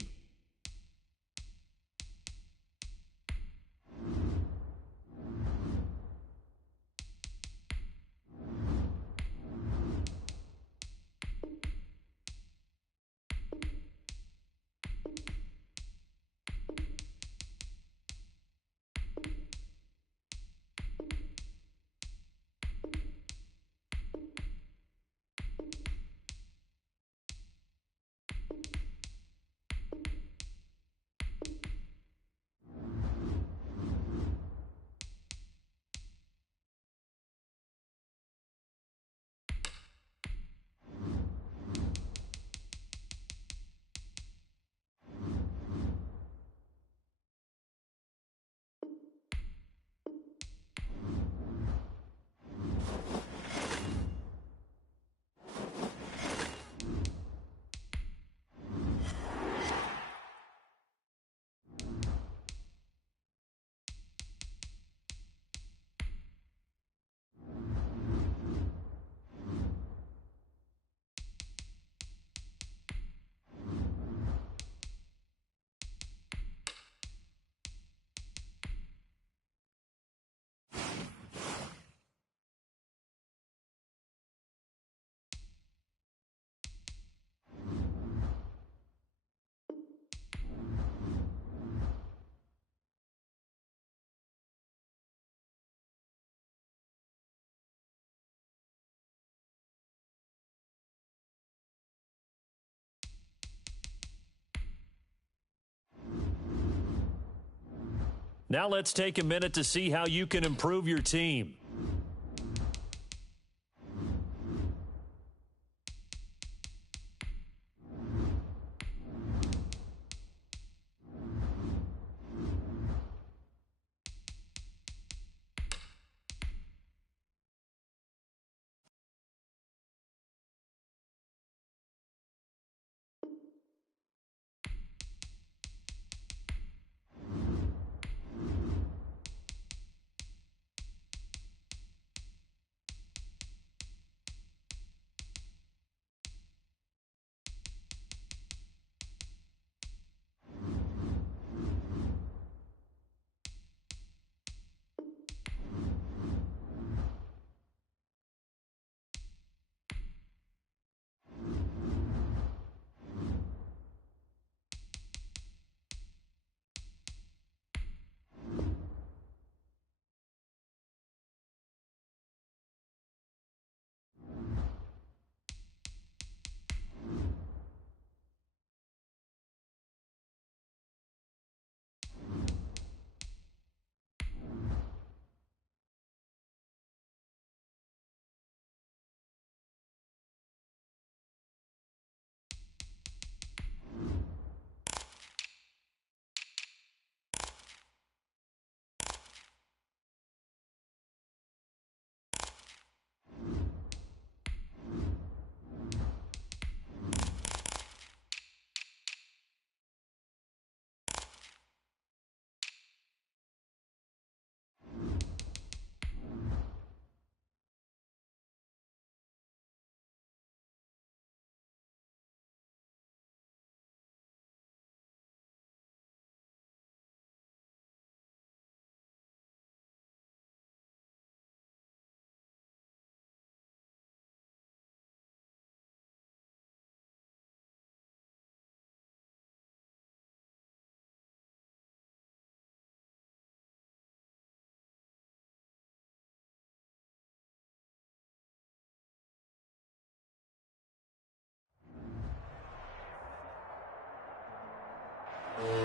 Now let's take a minute to see how you can improve your team.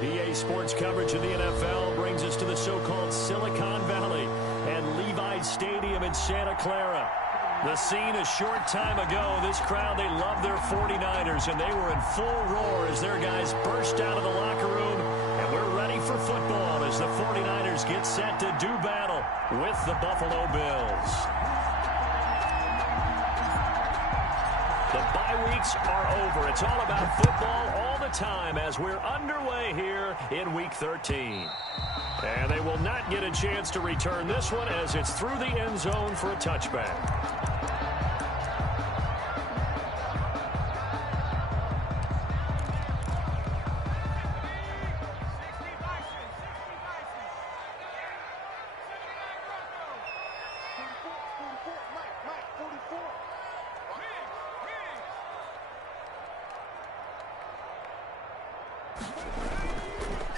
EA Sports coverage of the NFL brings us to the so-called Silicon Valley and Levi Stadium in Santa Clara. The scene a short time ago, this crowd, they love their 49ers, and they were in full roar as their guys burst out of the locker room. And we're ready for football as the 49ers get set to do battle with the Buffalo Bills. The bye weeks are over. It's all about football all the time as we're underway here in Week 13. And they will not get a chance to return this one as it's through the end zone for a touchback.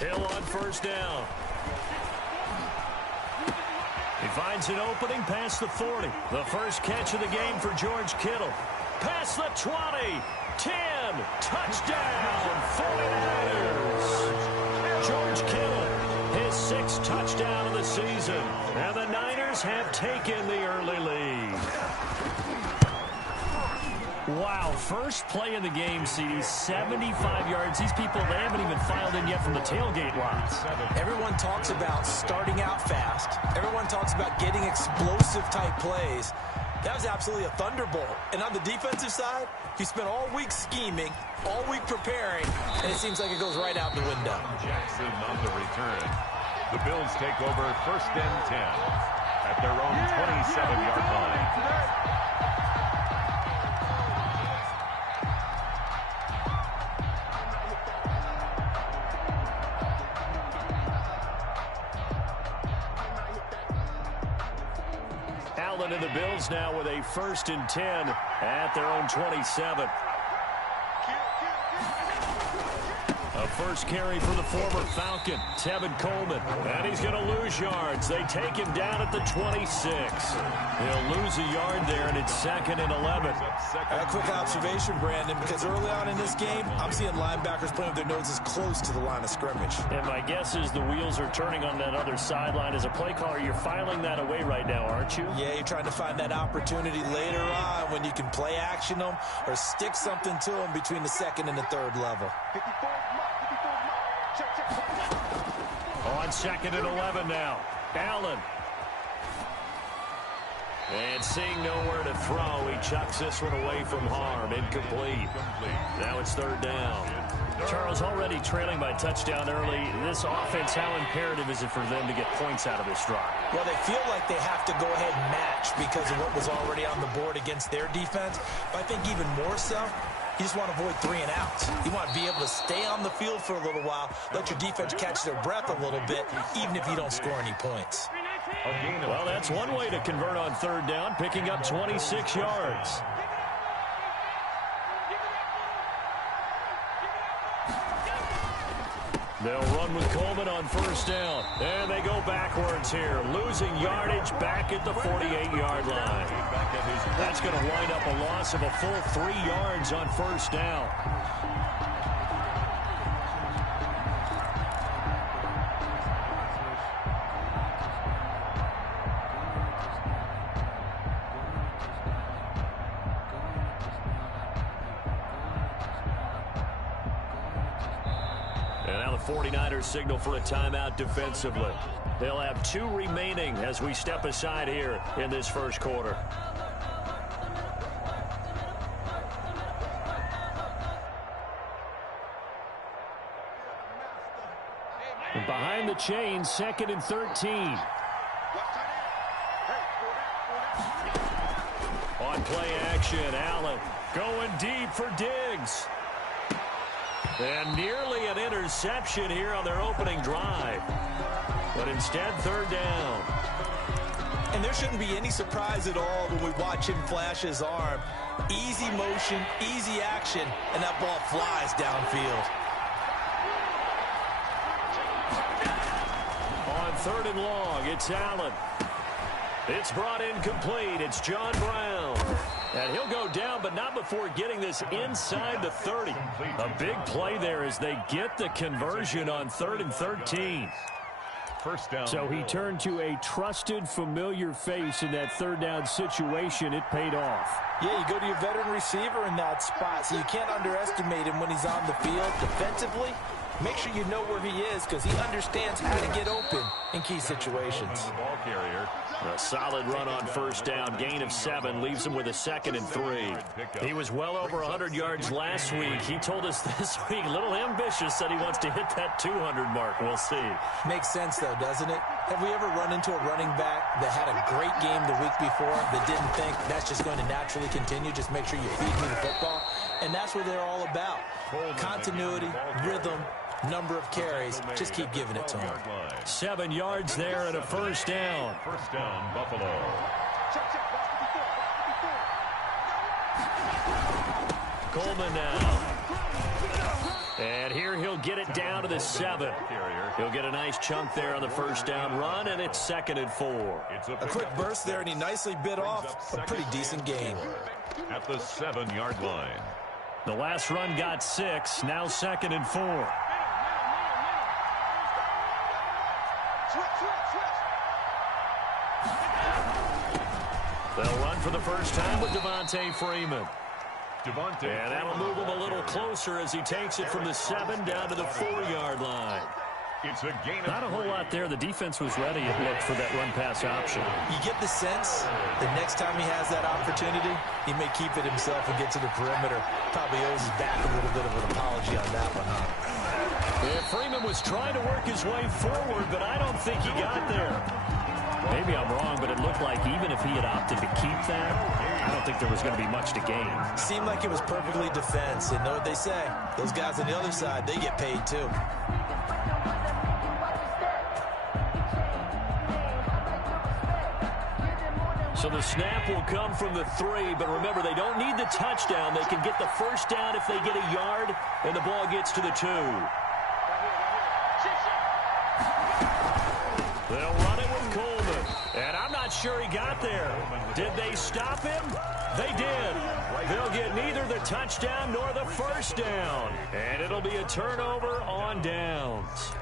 Hill on first down. He finds an opening past the 40. The first catch of the game for George Kittle. Past the 20. 10. Touchdown. 49ers. George Kittle, his 6th touchdown of the season. And the Niners have taken the early lead. Wow, first play of the game, CD, 75 yards. These people, they haven't even filed in yet from the tailgate lots. Everyone talks about starting out fast. Everyone talks about getting explosive-type plays. That was absolutely a thunderbolt. And on the defensive side, he spent all week scheming, all week preparing, and it seems like it goes right out the window. Jackson on the return. The Bills take over 1st and 10 at their own 27-yard line. Allen and the Bills now with a 1st and 10 at their own 27. A first carry for the former Falcon, Tevin Coleman. And he's going to lose yards. They take him down at the 26. He'll lose a yard there, and it's 2nd and 11. A quick observation, Brandon, because early on in this game, I'm seeing linebackers playing with their noses close to the line of scrimmage. And my guess is the wheels are turning on that other sideline. As a play caller, you're filing that away right now, aren't you? Yeah, you're trying to find that opportunity later on when you can play action them or stick something to them between the 2nd and the 3rd level. On 2nd and 11 now. Allen. And seeing nowhere to throw, he chucks this one away from harm. Incomplete. Now it's 3rd down. Charles, already trailing by touchdown early. This offense, how imperative is it for them to get points out of this drive? Well, they feel like they have to go ahead and match because of what was already on the board against their defense. But I think even more so, you just want to avoid 3 and outs. You want to be able to stay on the field for a little while, let your defense catch their breath a little bit, even if you don't score any points. Well, that's one way to convert on 3rd down, picking up 26 yards. They'll run with Coleman on 1st down. And they go backwards here, losing yardage back at the 48-yard line. That's going to wind up a loss of a full 3 yards on 1st down. And now the 49ers signal for a timeout defensively. They'll have 2 remaining as we step aside here in this first quarter. And behind the chain, 2nd and 13. On play action, Allen going deep for Diggs. And nearly an interception here on their opening drive. But instead, 3rd down. And there shouldn't be any surprise at all when we watch him flash his arm. Easy motion, easy action, and that ball flies downfield. On 3rd and long, it's Allen. It's brought in complete. It's John Brown. And he'll go down, but not before getting this inside the 30. A big play there as they get the conversion on 3rd and 13. First down. So he turned to a trusted, familiar face in that 3rd down situation. It paid off. Yeah, you go to your veteran receiver in that spot, so you can't underestimate him when he's on the field defensively. Make sure you know where he is because he understands how to get open in key situations. Ball carrier. A solid run on 1st down. Gain of 7 leaves him with a 2nd and 3. He was well over 100 yards last week. He told us this week, a little ambitious, said he wants to hit that 200 mark. We'll see. Makes sense, though, doesn't it? Have we ever run into a running back that had a great game the week before that didn't think that's just going to naturally continue? Just make sure you feed me the football. And that's what they're all about. Continuity, rhythm, number of carries. Just keep giving it to him. 7 yards there and a 1st down. First down, Buffalo. Coleman now. And here he'll get it down to the 7. He'll get a nice chunk there on the first down run, and it's 2nd and 4. A quick burst there, and he nicely bit off a pretty decent gain. At the 7-yard line. The last run got 6, now 2nd and 4. They'll run for the first time with Devontae Freeman. And that'll move him a little closer as he takes it from the 7 down to the 4-yard line. It's a gain. Not a whole lot there. The defense was ready, it looked, for that run-pass option. You get the sense the next time he has that opportunity, he may keep it himself and get to the perimeter. Probably owes his back a little bit of an apology on that one, huh? Yeah, Freeman was trying to work his way forward, but I don't think he got there. Maybe I'm wrong, but it looked like even if he had opted to keep that, I don't think there was going to be much to gain. Seemed like it was perfectly defense. And know what they say? Those guys on the other side, they get paid too. So the snap will come from the 3, but remember, they don't need the touchdown. They can get the first down if they get a yard, and the ball gets to the 2. They'll run it with Coleman, and I'm not sure he got there. Did they stop him? They did. They'll get neither the touchdown nor the first down, and it'll be a turnover on downs.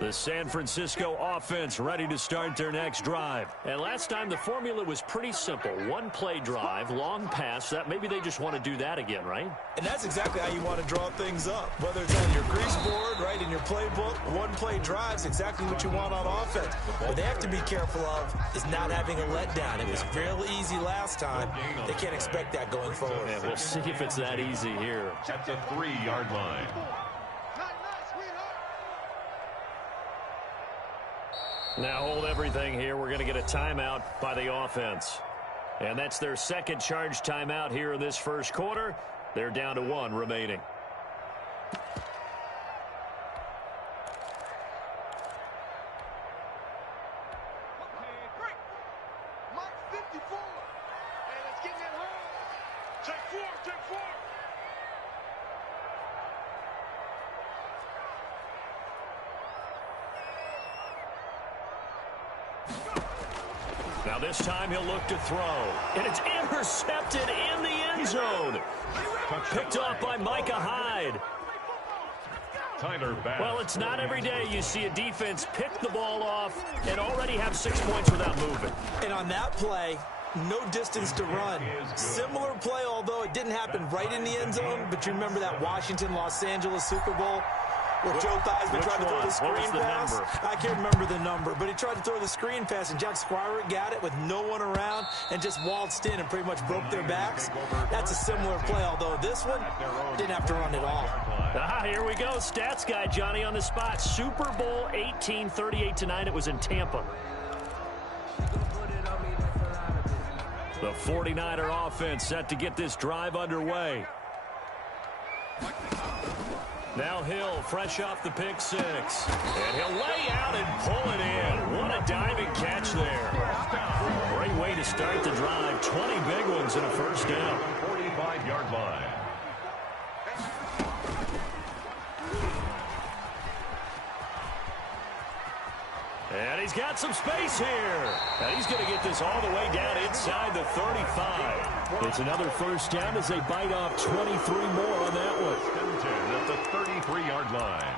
The San Francisco offense ready to start their next drive. And last time the formula was pretty simple. One-play drive, long pass. That maybe they just want to do that again, right? And that's exactly how you want to draw things up. Whether it's on your grease board, right, in your playbook, one-play drive's exactly what you want on offense. What they have to be careful of is not having a letdown. It was real easy last time. They can't expect that going forward. And we'll see if it's that easy here. At the 3-yard line. Now hold everything here. We're going to get a timeout by the offense. And that's their second charge timeout here in this first quarter. They're down to 1 remaining. Now this time he'll look to throw. And it's intercepted in the end zone. Picked off by Micah Hyde. Well, it's not every day you see a defense pick the ball off and already have 6 points without moving. And on that play, no distance to run. Similar play, although it didn't happen right in the end zone. But you remember that Washington-Los Angeles Super Bowl? Where Joe Theismann tried to throw the screen pass. I can't remember the number, but he tried to throw the screen pass, and Jack Squire got it with no one around and just waltzed in and pretty much broke their backs. That's a similar play, although this one didn't have to run at all. Here we go. Stats guy Johnny on the spot. Super Bowl 18, 38-9. It was in Tampa. The 49er offense set to get this drive underway. Now Hill, fresh off the pick 6. And he'll lay out and pull it in. What a diving catch there. Great way to start the drive. 20 big ones and a first down. 45-yard line. And he's got some space here. And he's going to get this all the way down inside the 35. It's another first down as they bite off 23 more on that one. At the 33-yard line.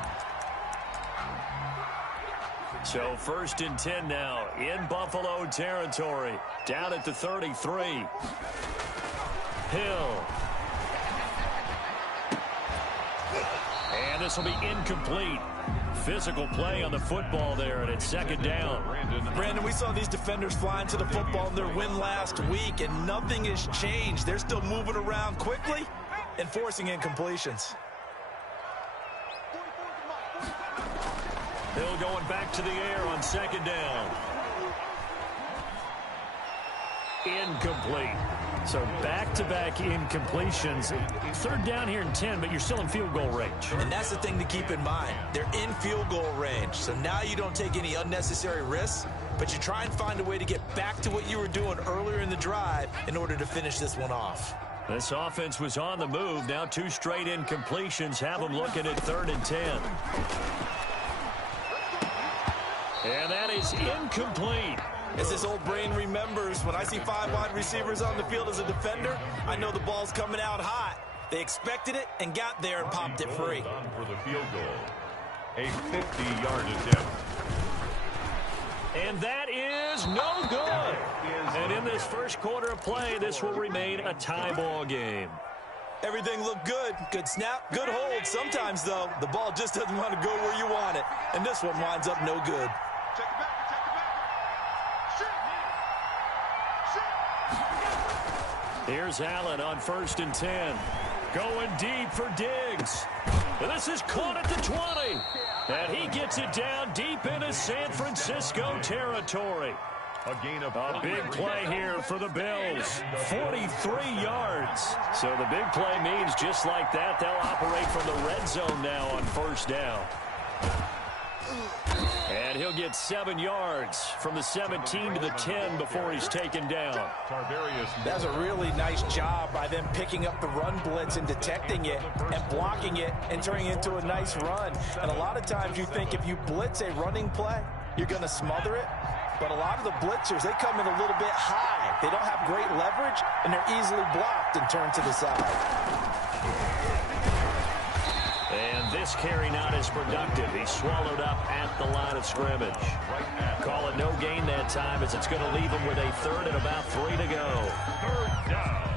So 1st and 10 now in Buffalo territory. Down at the 33. Hill. And this will be incomplete. Physical play on the football there, and it's 2nd down. Brandon, we saw these defenders flying to the football in their win last week, and nothing has changed. They're still moving around quickly and forcing incompletions. Hill going back to the air on 2nd down. Incomplete. So back-to-back incompletions. 3rd down here and 10, but you're still in field goal range. And that's the thing to keep in mind. They're in field goal range. So now you don't take any unnecessary risks, but you try and find a way to get back to what you were doing earlier in the drive in order to finish this one off. This offense was on the move. Now 2 straight incompletions have them looking at 3rd and 10. And that is incomplete. As this old brain remembers, when I see 5 wide receivers on the field as a defender, I know the ball's coming out hot. They expected it and got there and popped it free. For the field goal, a 50-yard attempt. And that is no good. And in this first quarter of play, this will remain a tie ball game. Everything looked good. Good snap, good hold. Sometimes, though, the ball just doesn't want to go where you want it. And this one winds up no good. Here's Allen on 1st and 10. Going deep for Diggs. And this is caught at the 20. And he gets it down deep into San Francisco territory. A gain of a big play here for the Bills. 43 yards. So the big play means just like that, they'll operate from the red zone now on 1st down. And he'll get 7 yards from the 17 to the 10 before he's taken down. That's a really nice job by them picking up the run blitz and detecting it and blocking it and turning it into a nice run. And a lot of times you think if you blitz a running play, you're going to smother it. But a lot of the blitzers, they come in a little bit high. They don't have great leverage, and they're easily blocked and turned to the side. And this carry not as productive. He's swallowed up at the line of scrimmage. Call it no gain that time as it's going to leave him with a 3rd and about 3 to go. 3rd down.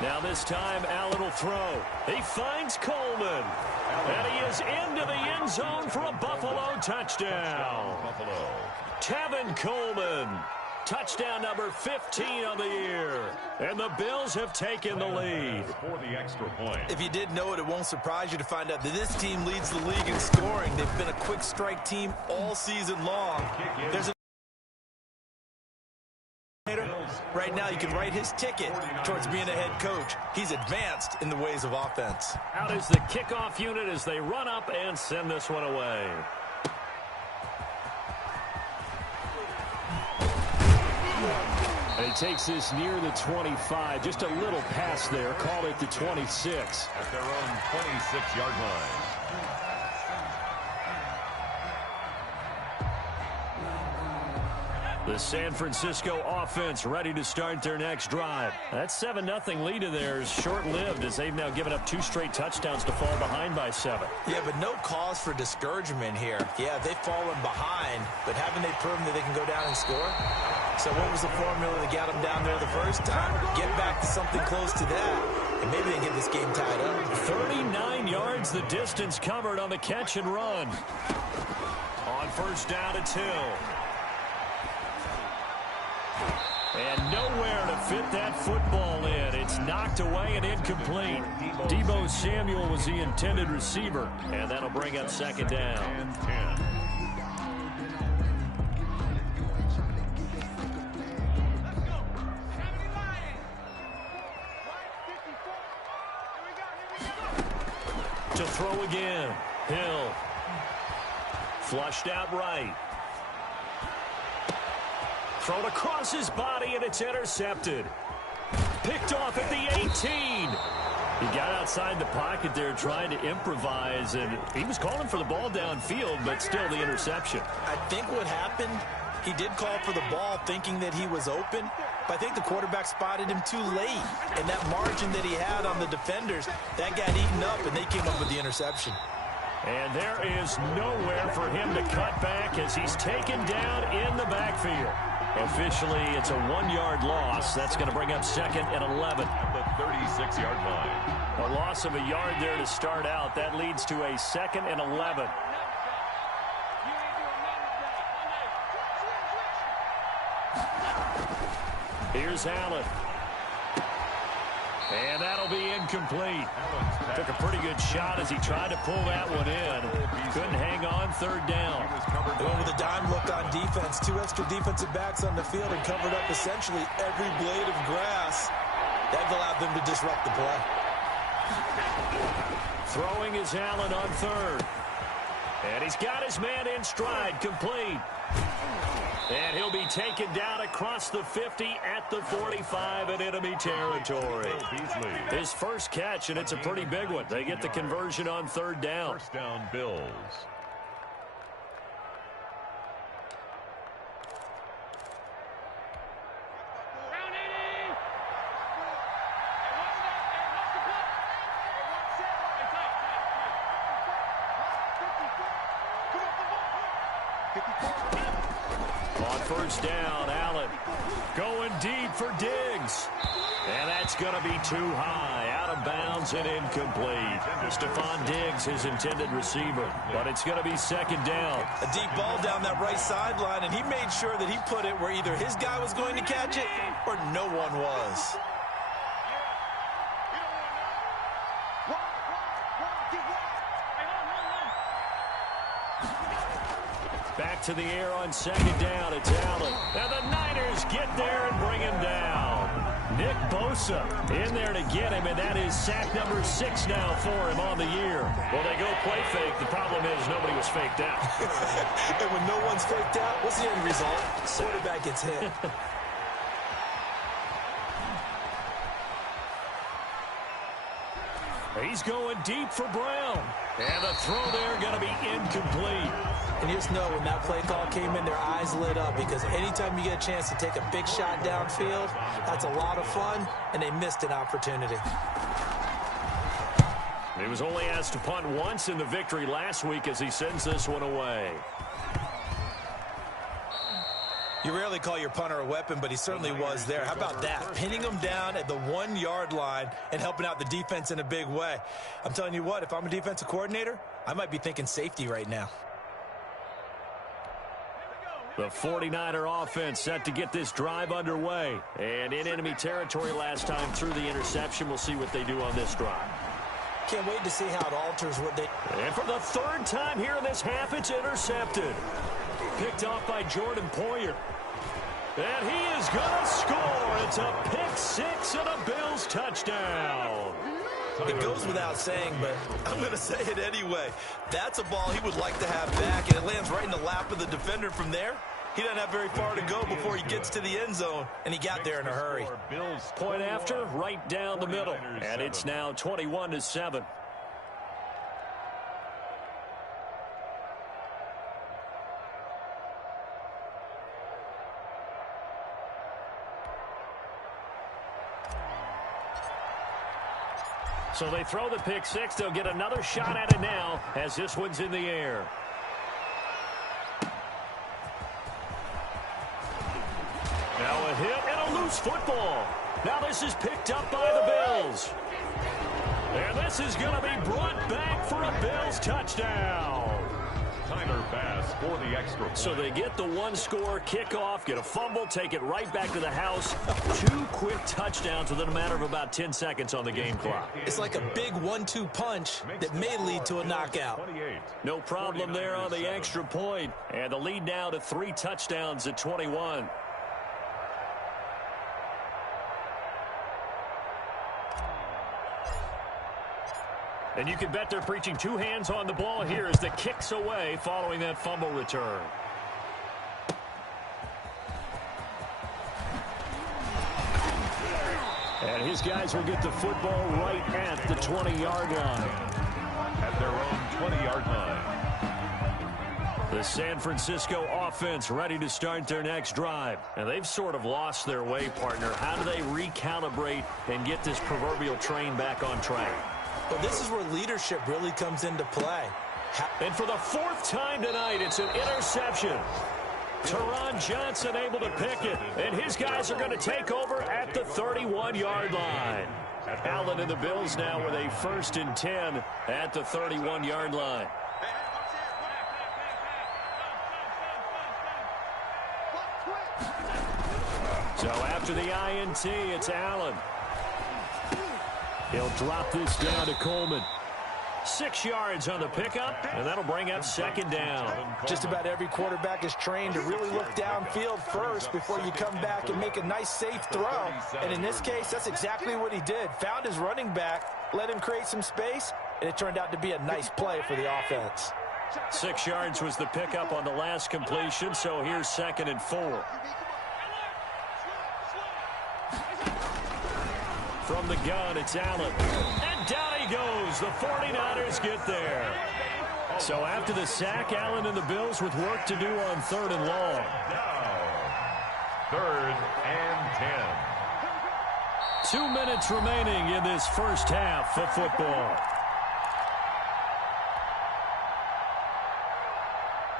Now this time, Allen will throw. He finds Coleman. And he is into the end zone for a Buffalo touchdown. Tevin Coleman. Touchdown number 15 of the year. And the Bills have taken the lead. For the extra point. If you did know it, it won't surprise you to find out that this team leads the league in scoring. They've been a quick strike team all season long. There's a right now, you can write his ticket towards being a head coach. He's advanced in the ways of offense. Out is the kickoff unit as they run up and send this one away. And he takes this near the 25. Just a little pass there. Call it the 26. At their own 26-yard line. The San Francisco offense ready to start their next drive. That 7-0 lead of theirs short-lived as they've now given up 2 straight touchdowns to fall behind by 7. Yeah, but no cause for discouragement here. Yeah, they've fallen behind, but haven't they proven that they can go down and score? So what was the formula that got them down there the first time? Get back to something close to that, and maybe they can get this game tied up. 39 yards the distance covered on the catch and run. On 1st down, it's Hill. And nowhere to fit that football in. It's knocked away and incomplete. Deebo Samuel was the intended receiver. And that'll bring up 2nd down. To throw again. Hill. Flushed out right. Thrown across his body, and it's intercepted. Picked off at the 18. He got outside the pocket there trying to improvise, and he was calling for the ball downfield, but still the interception. I think what happened, he did call for the ball thinking that he was open, but I think the quarterback spotted him too late. And that margin that he had on the defenders, that got eaten up, and they came up with the interception. And there is nowhere for him to cut back as he's taken down in the backfield. Officially, it's a 1-yard loss. That's going to bring up 2nd and 11. At the 36-yard line. A loss of a yard there to start out. That leads to a 2nd and 11. Here's Allen. And that'll be incomplete. Took a pretty good shot as he tried to pull that one in. Couldn't hang on 3rd down. They went with a dime look on defense. 2 extra defensive backs on the field and covered up essentially every blade of grass. That allowed them to disrupt the play. Throwing is Allen on third. And he's got his man in stride, complete. And he'll be taken down across the 50 at the 45 in enemy territory. His first catch, and it's a pretty big one. They get the conversion on third down. First down, Bills. On first down, Allen going deep for Diggs. And that's going to be too high, out of bounds and incomplete. Stephon Diggs, his intended receiver, but it's going to be second down. A deep ball down that right sideline, and he made sure that he put it where either his guy was going to catch it or no one was. Back to the air on second down. It's Allen. And the Niners get there and bring him down. Nick Bosa in there to get him, and that is sack number 6 now for him on the year. Well, they go play fake. The problem is nobody was faked out. And when no one's faked out, what's the end result? Quarterback gets hit. He's going deep for Brown. And the throw there going to be incomplete. And you just know when that play call came in, their eyes lit up, because anytime you get a chance to take a big shot downfield, that's a lot of fun, and they missed an opportunity. He was only asked to punt once in the victory last week as he sends this one away. You rarely call your punter a weapon, but he certainly was there. How about that? Pinning him down at the 1-yard line and helping out the defense in a big way. I'm telling you what, if I'm a defensive coordinator, I might be thinking safety right now. The 49er offense set to get this drive underway. And in enemy territory last time through the interception. We'll see what they do on this drive. Can't wait to see how it alters what they... And for the third time here in this half, it's intercepted. Picked off by Jordan Poyer. And he is going to score. It's a pick 6 and a Bills touchdown. It goes without saying, but I'm going to say it anyway. That's a ball he would like to have back, and it lands right in the lap of the defender from there. He doesn't have very far to go before he gets to the end zone, and he got there in a hurry. Point after, right down the middle, and it's now 21-7. So they throw the pick 6. They'll get another shot at it now as this one's in the air. Now a hit and a loose football. Now this is picked up by the Bills. And this is going to be brought back for a Bills touchdown. Tyler Bass for the extra point. So they get the one-score kickoff, get a fumble, take it right back to the house. 2 quick touchdowns within a matter of about 10 seconds on the game clock. It's like a big 1-2 punch that may lead to a knockout. No problem there on the extra point. And the lead now to 3 touchdowns at 21. And you can bet they're preaching 2 hands on the ball here as the kick's away following that fumble return. And his guys will get the football right at the 20-yard line. At their own 20-yard line. The San Francisco offense ready to start their next drive. And they've sort of lost their way, partner. How do they recalibrate and get this proverbial train back on track? Well, this is where leadership really comes into play. And for the 4th time tonight, it's an interception. Teron Johnson able to pick it, and his guys are going to take over at the 31-yard line. Allen and the Bills now with a 1st and 10 at the 31-yard line. So after the INT, it's Allen. He'll drop this down to Coleman. 6 yards on the pickup, and that'll bring up second down. Just about every quarterback is trained to really look downfield first before you come back and make a nice, safe throw. And in this case, that's exactly what he did. Found his running back, let him create some space, and it turned out to be a nice play for the offense. 6 yards was the pickup on the last completion, so here's 2nd and 4. From the gun, it's Allen. And down he goes. The 49ers get there. So after the sack, Allen and the Bills with work to do on 3rd and long. Now, 3rd and 10. 2 minutes remaining in this first half of football.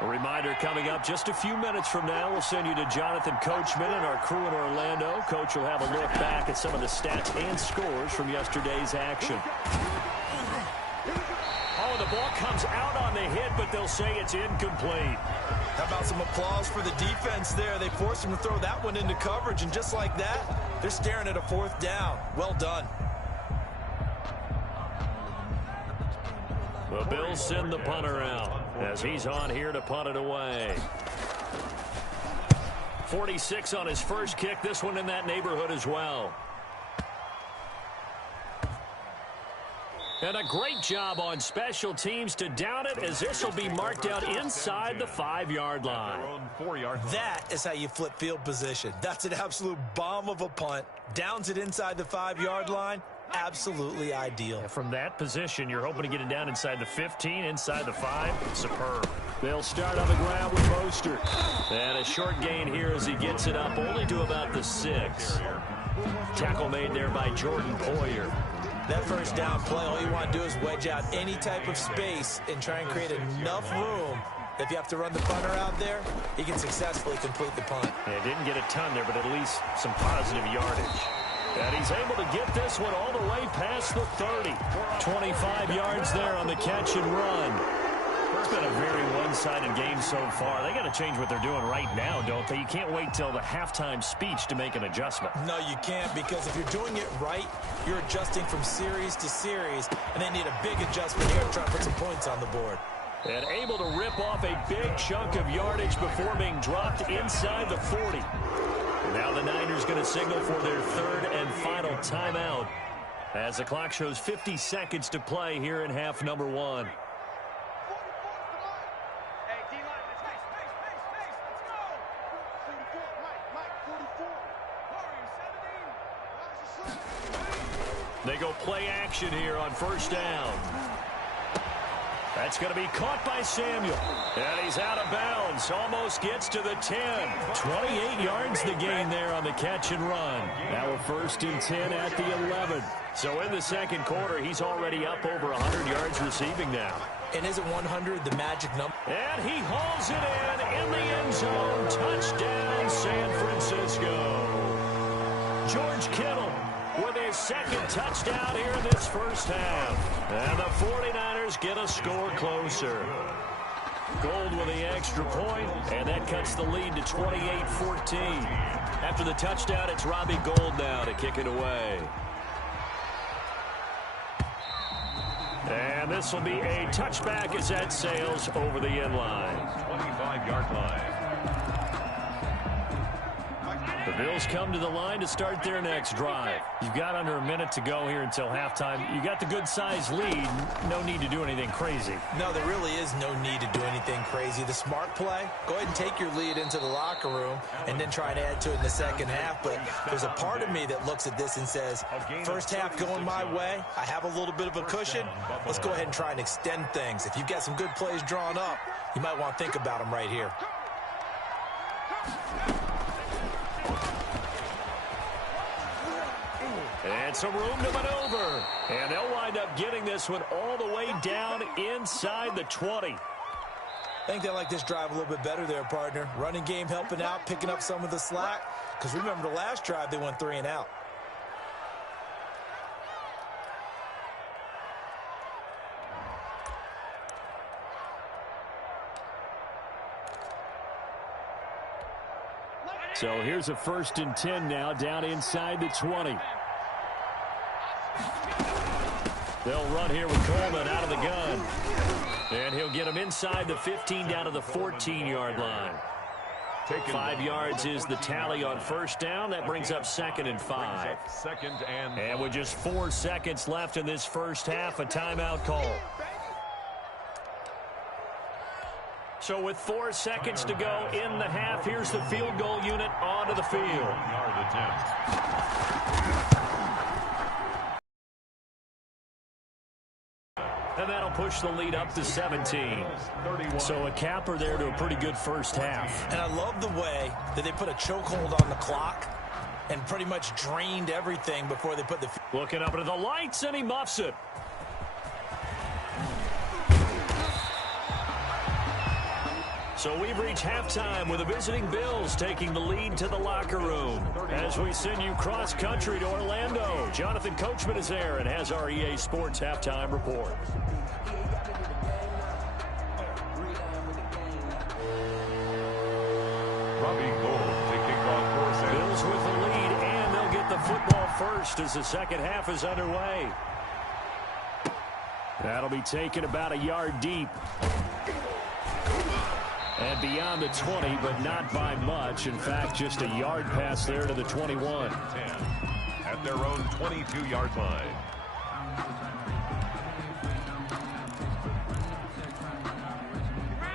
A reminder coming up just a few minutes from now. We'll send you to Jonathan Coachman and our crew in Orlando. Coach will have a look back at some of the stats and scores from yesterday's action. Oh, the ball comes out on the hit, but they'll say it's incomplete. How about some applause for the defense there? They forced him to throw that one into coverage, and just like that, they're staring at a 4th down. Well done. The Bills send the punter out as he's on here to punt it away. 46 on his first kick. This one in that neighborhood as well. And a great job on special teams to down it, as this will be marked out inside the 5-yard line. That is how you flip field position. That's an absolute bomb of a punt. Downs it inside the 5-yard line. Absolutely ideal. From that position, you're hoping to get it down inside the 15, inside the 5. Superb. They'll start on the ground with Mostert. And a short gain here as he gets it up only to about the 6. Tackle made there by Jordan Poyer. That first down play, all you want to do is wedge out any type of space and try and create enough room. If you have to run the punter out there, he can successfully complete the punt. Yeah, didn't get a ton there, but at least some positive yardage. And he's able to get this one all the way past the 30. 25 yards there on the catch and run. It's been a very one-sided game so far. They got to change what they're doing right now, don't they? You can't wait till the halftime speech to make an adjustment. No, you can't, because if you're doing it right, you're adjusting from series to series, and they need a big adjustment here to try to put some points on the board. And able to rip off a big chunk of yardage before being dropped inside the 40. Now the Niners going to signal for their 3rd and final timeout as the clock shows 50 seconds to play here in half number 1. They go play action here on 1st down. That's going to be caught by Samuel. And he's out of bounds. Almost gets to the 10. 28 yards the gain there on the catch and run. Now a 1st and 10 at the 11. So in the second quarter, he's already up over 100 yards receiving now. And isn't 100 the magic number? And he hauls it in the end zone. Touchdown, San Francisco. George Kittle with his 2nd touchdown here in this first half. And the 49ers get a score closer. Gold with the extra point, and that cuts the lead to 28-14. After the touchdown, it's Robbie Gould now to kick it away. And this will be a touchback as that sails over the end line. 25-yard line. The Bills come to the line to start their next drive. You've got under a minute to go here until halftime. You got the good-sized lead. No need to do anything crazy. No, there really is no need to do anything crazy. The smart play, go ahead and take your lead into the locker room and then try to add to it in the second half. But there's a part of me that looks at this and says, first half going my way, I have a little bit of a cushion. Let's go ahead and try and extend things. If you've got some good plays drawn up, you might want to think about them right here. And some room to maneuver. And they'll wind up getting this one all the way down inside the 20. I think they like this drive a little bit better there, partner. Running game helping out, picking up some of the slack. Because remember the last drive, they went 3 and out. So here's a 1st and 10 now down inside the 20. They'll run here with Coleman out of the gun. And he'll get him inside the 15 down to the 14-yard line. 5 yards is the tally on first down. That brings up 2nd and 5. And with just 4 seconds left in this first half, a timeout call. So with 4 seconds to go in the half, here's the field goal unit onto the field. And that'll push the lead up to 17. So a capper there to a pretty good first half. And I love the way that they put a chokehold on the clock and pretty much drained everything before they put the... Looking up into the lights, and he muffs it. So we've reached halftime with the visiting Bills taking the lead to the locker room. As we send you cross-country to Orlando, Jonathan Coachman is there and has our EA Sports halftime report. Bills with the lead, and they'll get the football first as the second half is underway. That'll be taken about a yard deep. And beyond the 20, but not by much. In fact, just a yard pass there to the 21. At their own 22-yard line.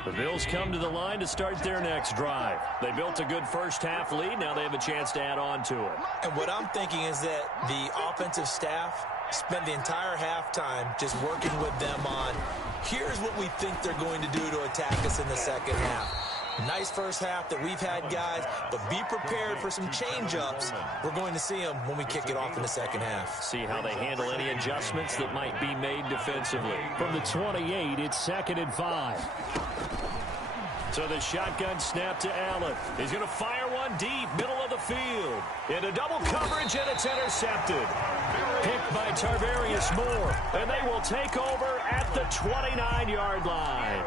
The Bills come to the line to start their next drive. They built a good first half lead. Now they have a chance to add on to it. And what I'm thinking is that the offensive staff spent the entire halftime just working with them on, here's what we think they're going to do to attack us in the second half. Nice first half that we've had, guys, but be prepared for some change-ups. We're going to see them when we kick it off in the second half. See how they handle any adjustments that might be made defensively. From the 28, it's 2nd and 5. So the shotgun snap to Allen. He's going to fire one deep, middle of the field. Into double coverage, and it's intercepted. Picked by Tarvarius Moore. And they will take over at the 29-yard line.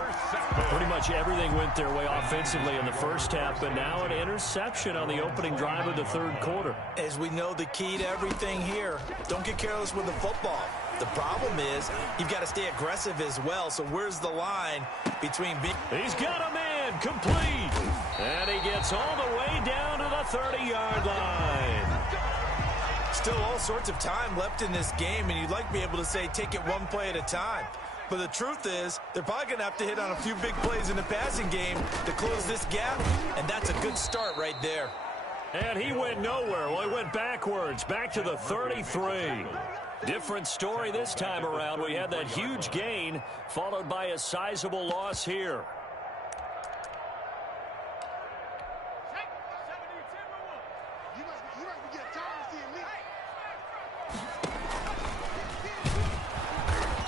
Pretty much everything went their way offensively in the first half, but now an interception on the opening drive of the third quarter. As we know, the key to everything here, don't get careless with the football. The problem is you've got to stay aggressive as well. So where's the line between being... He's got him in, complete. And he gets all the way down to the 30-yard line. Still all sorts of time left in this game, and you'd like to be able to say take it one play at a time. But the truth is, they're probably going to have to hit on a few big plays in the passing game to close this gap, and that's a good start right there. And he went nowhere. Well, he went backwards, back to the 33. Different story this time around. We had that huge gain, followed by a sizable loss here.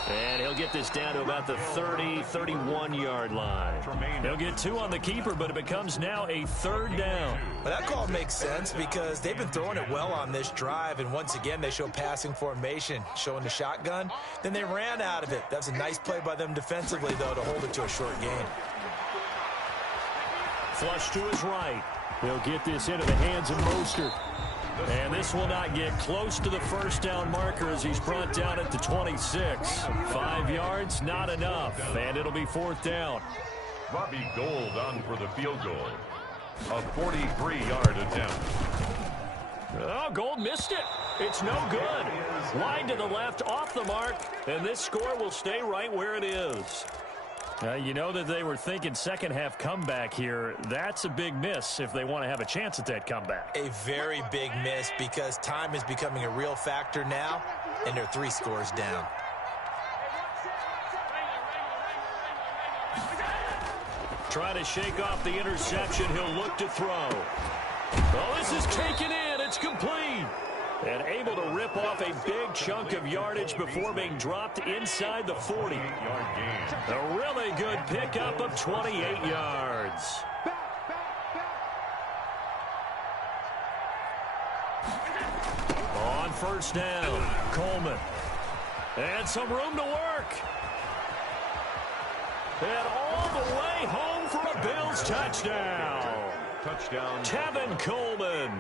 And he'll get this down to about the 30, 31-yard line. He'll get 2 on the keeper, but it becomes now a 3rd down. Well, that call makes sense because they've been throwing it well on this drive, and once again, they show passing formation, showing the shotgun. Then they ran out of it. That's a nice play by them defensively, though, to hold it to a short gain. Flush to his right. He'll get this into the hands of Mostert. And this will not get close to the first down marker as he's brought down at the 26. 5 yards, not enough. And it'll be 4th down. Robbie Gould on for the field goal. A 43-yard attempt. Oh, Gould missed it. It's no good. Line to the left, off the mark. And this score will stay right where it is. You know that they were thinking second half comeback here. That's a big miss if they want to have a chance at that comeback. A very big miss because time is becoming a real factor now, and they're 3 scores down. Trying to shake off the interception. He'll look to throw. Oh, this is taken in. It's complete. And able to rip off a big chunk of yardage before being dropped inside the 40. A really good pickup of 28 yards. On first down, Coleman. And some room to work. And all the way home for a Bills touchdown. Touchdown. Tevin Coleman,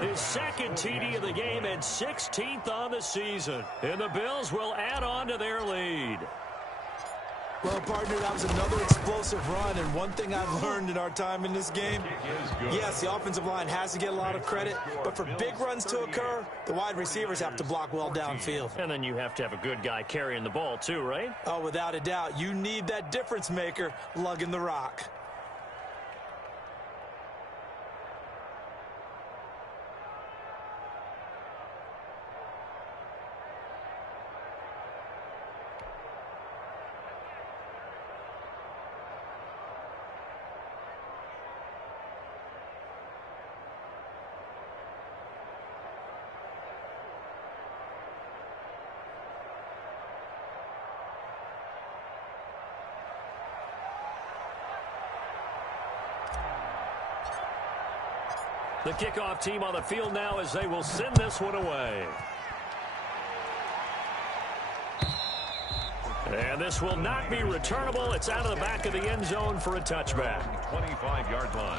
his second TD of the game and 16th on the season. And the Bills will add on to their lead. Well, partner, that was another explosive run, and one thing I've learned in our time in this game, yes, the offensive line has to get a lot of credit, but for big runs to occur, the wide receivers have to block well downfield. And then you have to have a good guy carrying the ball too, right? Oh, without a doubt. You need that difference maker lugging the rock. The kickoff team on the field now as they will send this one away. And this will not be returnable. It's out of the back of the end zone for a touchback. 25-yard line.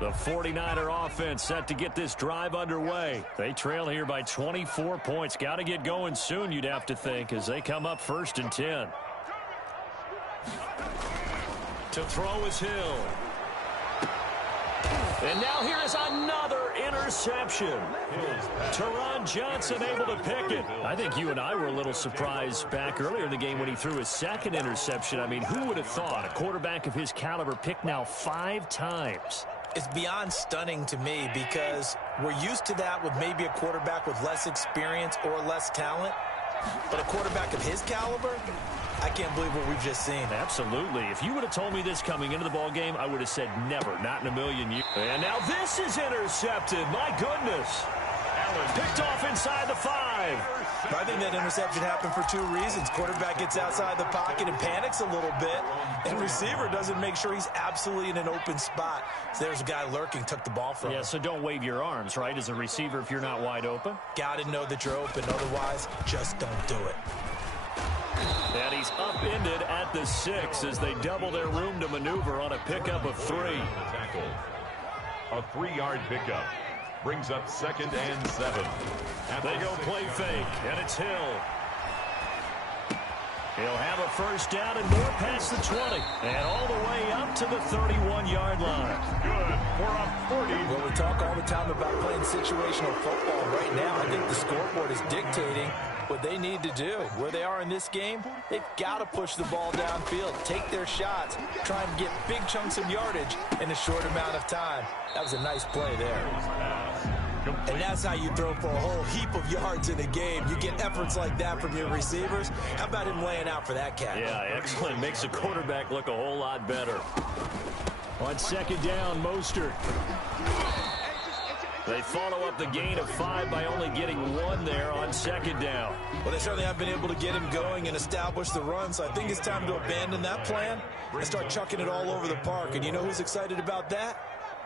The 49er offense set to get this drive underway. They trail here by 24 points. Got to get going soon, you'd have to think, as they come up 1st and 10. To throw is Hill. And now here is another interception. Teron Johnson able to pick it. I think you and I were a little surprised back earlier in the game when he threw his second interception. I mean, who would have thought a quarterback of his caliber picked now 5 times? It's beyond stunning to me because we're used to that with maybe a quarterback with less experience or less talent. But a quarterback of his caliber, I can't believe what we've just seen. Absolutely. If you would have told me this coming into the ball game, I would have said never, not in a million years. And now this is intercepted. My goodness. Allen picked off inside the 5. I think that interception happened for 2 reasons. Quarterback gets outside the pocket and panics a little bit, and receiver doesn't make sure he's absolutely in an open spot. So there's a guy lurking, took the ball from him. Yeah, so don't wave your arms, right, as a receiver if you're not wide open? Got to know that you're open. Otherwise, just don't do it. And he's upended at the 6 as they double their room to maneuver on a pickup of 3. Tackle. A 3-yard pickup. Brings up 2nd and 7. They go play fake, and it's Hill. He'll have a first down and more past the 20. And all the way up to the 31-yard line. Good for a 40. Well, we talk all the time about playing situational football. Right now, I think the scoreboard is dictating what they need to do. Where they are in this game, they've got to push the ball downfield, take their shots, try and get big chunks of yardage in a short amount of time. That was a nice play there. And that's how you throw for a whole heap of yards in a game. You get efforts like that from your receivers. How about him laying out for that cat? Yeah, excellent. Makes the quarterback look a whole lot better. On 2nd down, Mostert. They follow up the gain of 5 by only getting 1 there on 2nd down. Well, they certainly have been able to get him going and establish the run, so I think it's time to abandon that plan and start chucking it all over the park. And you know who's excited about that?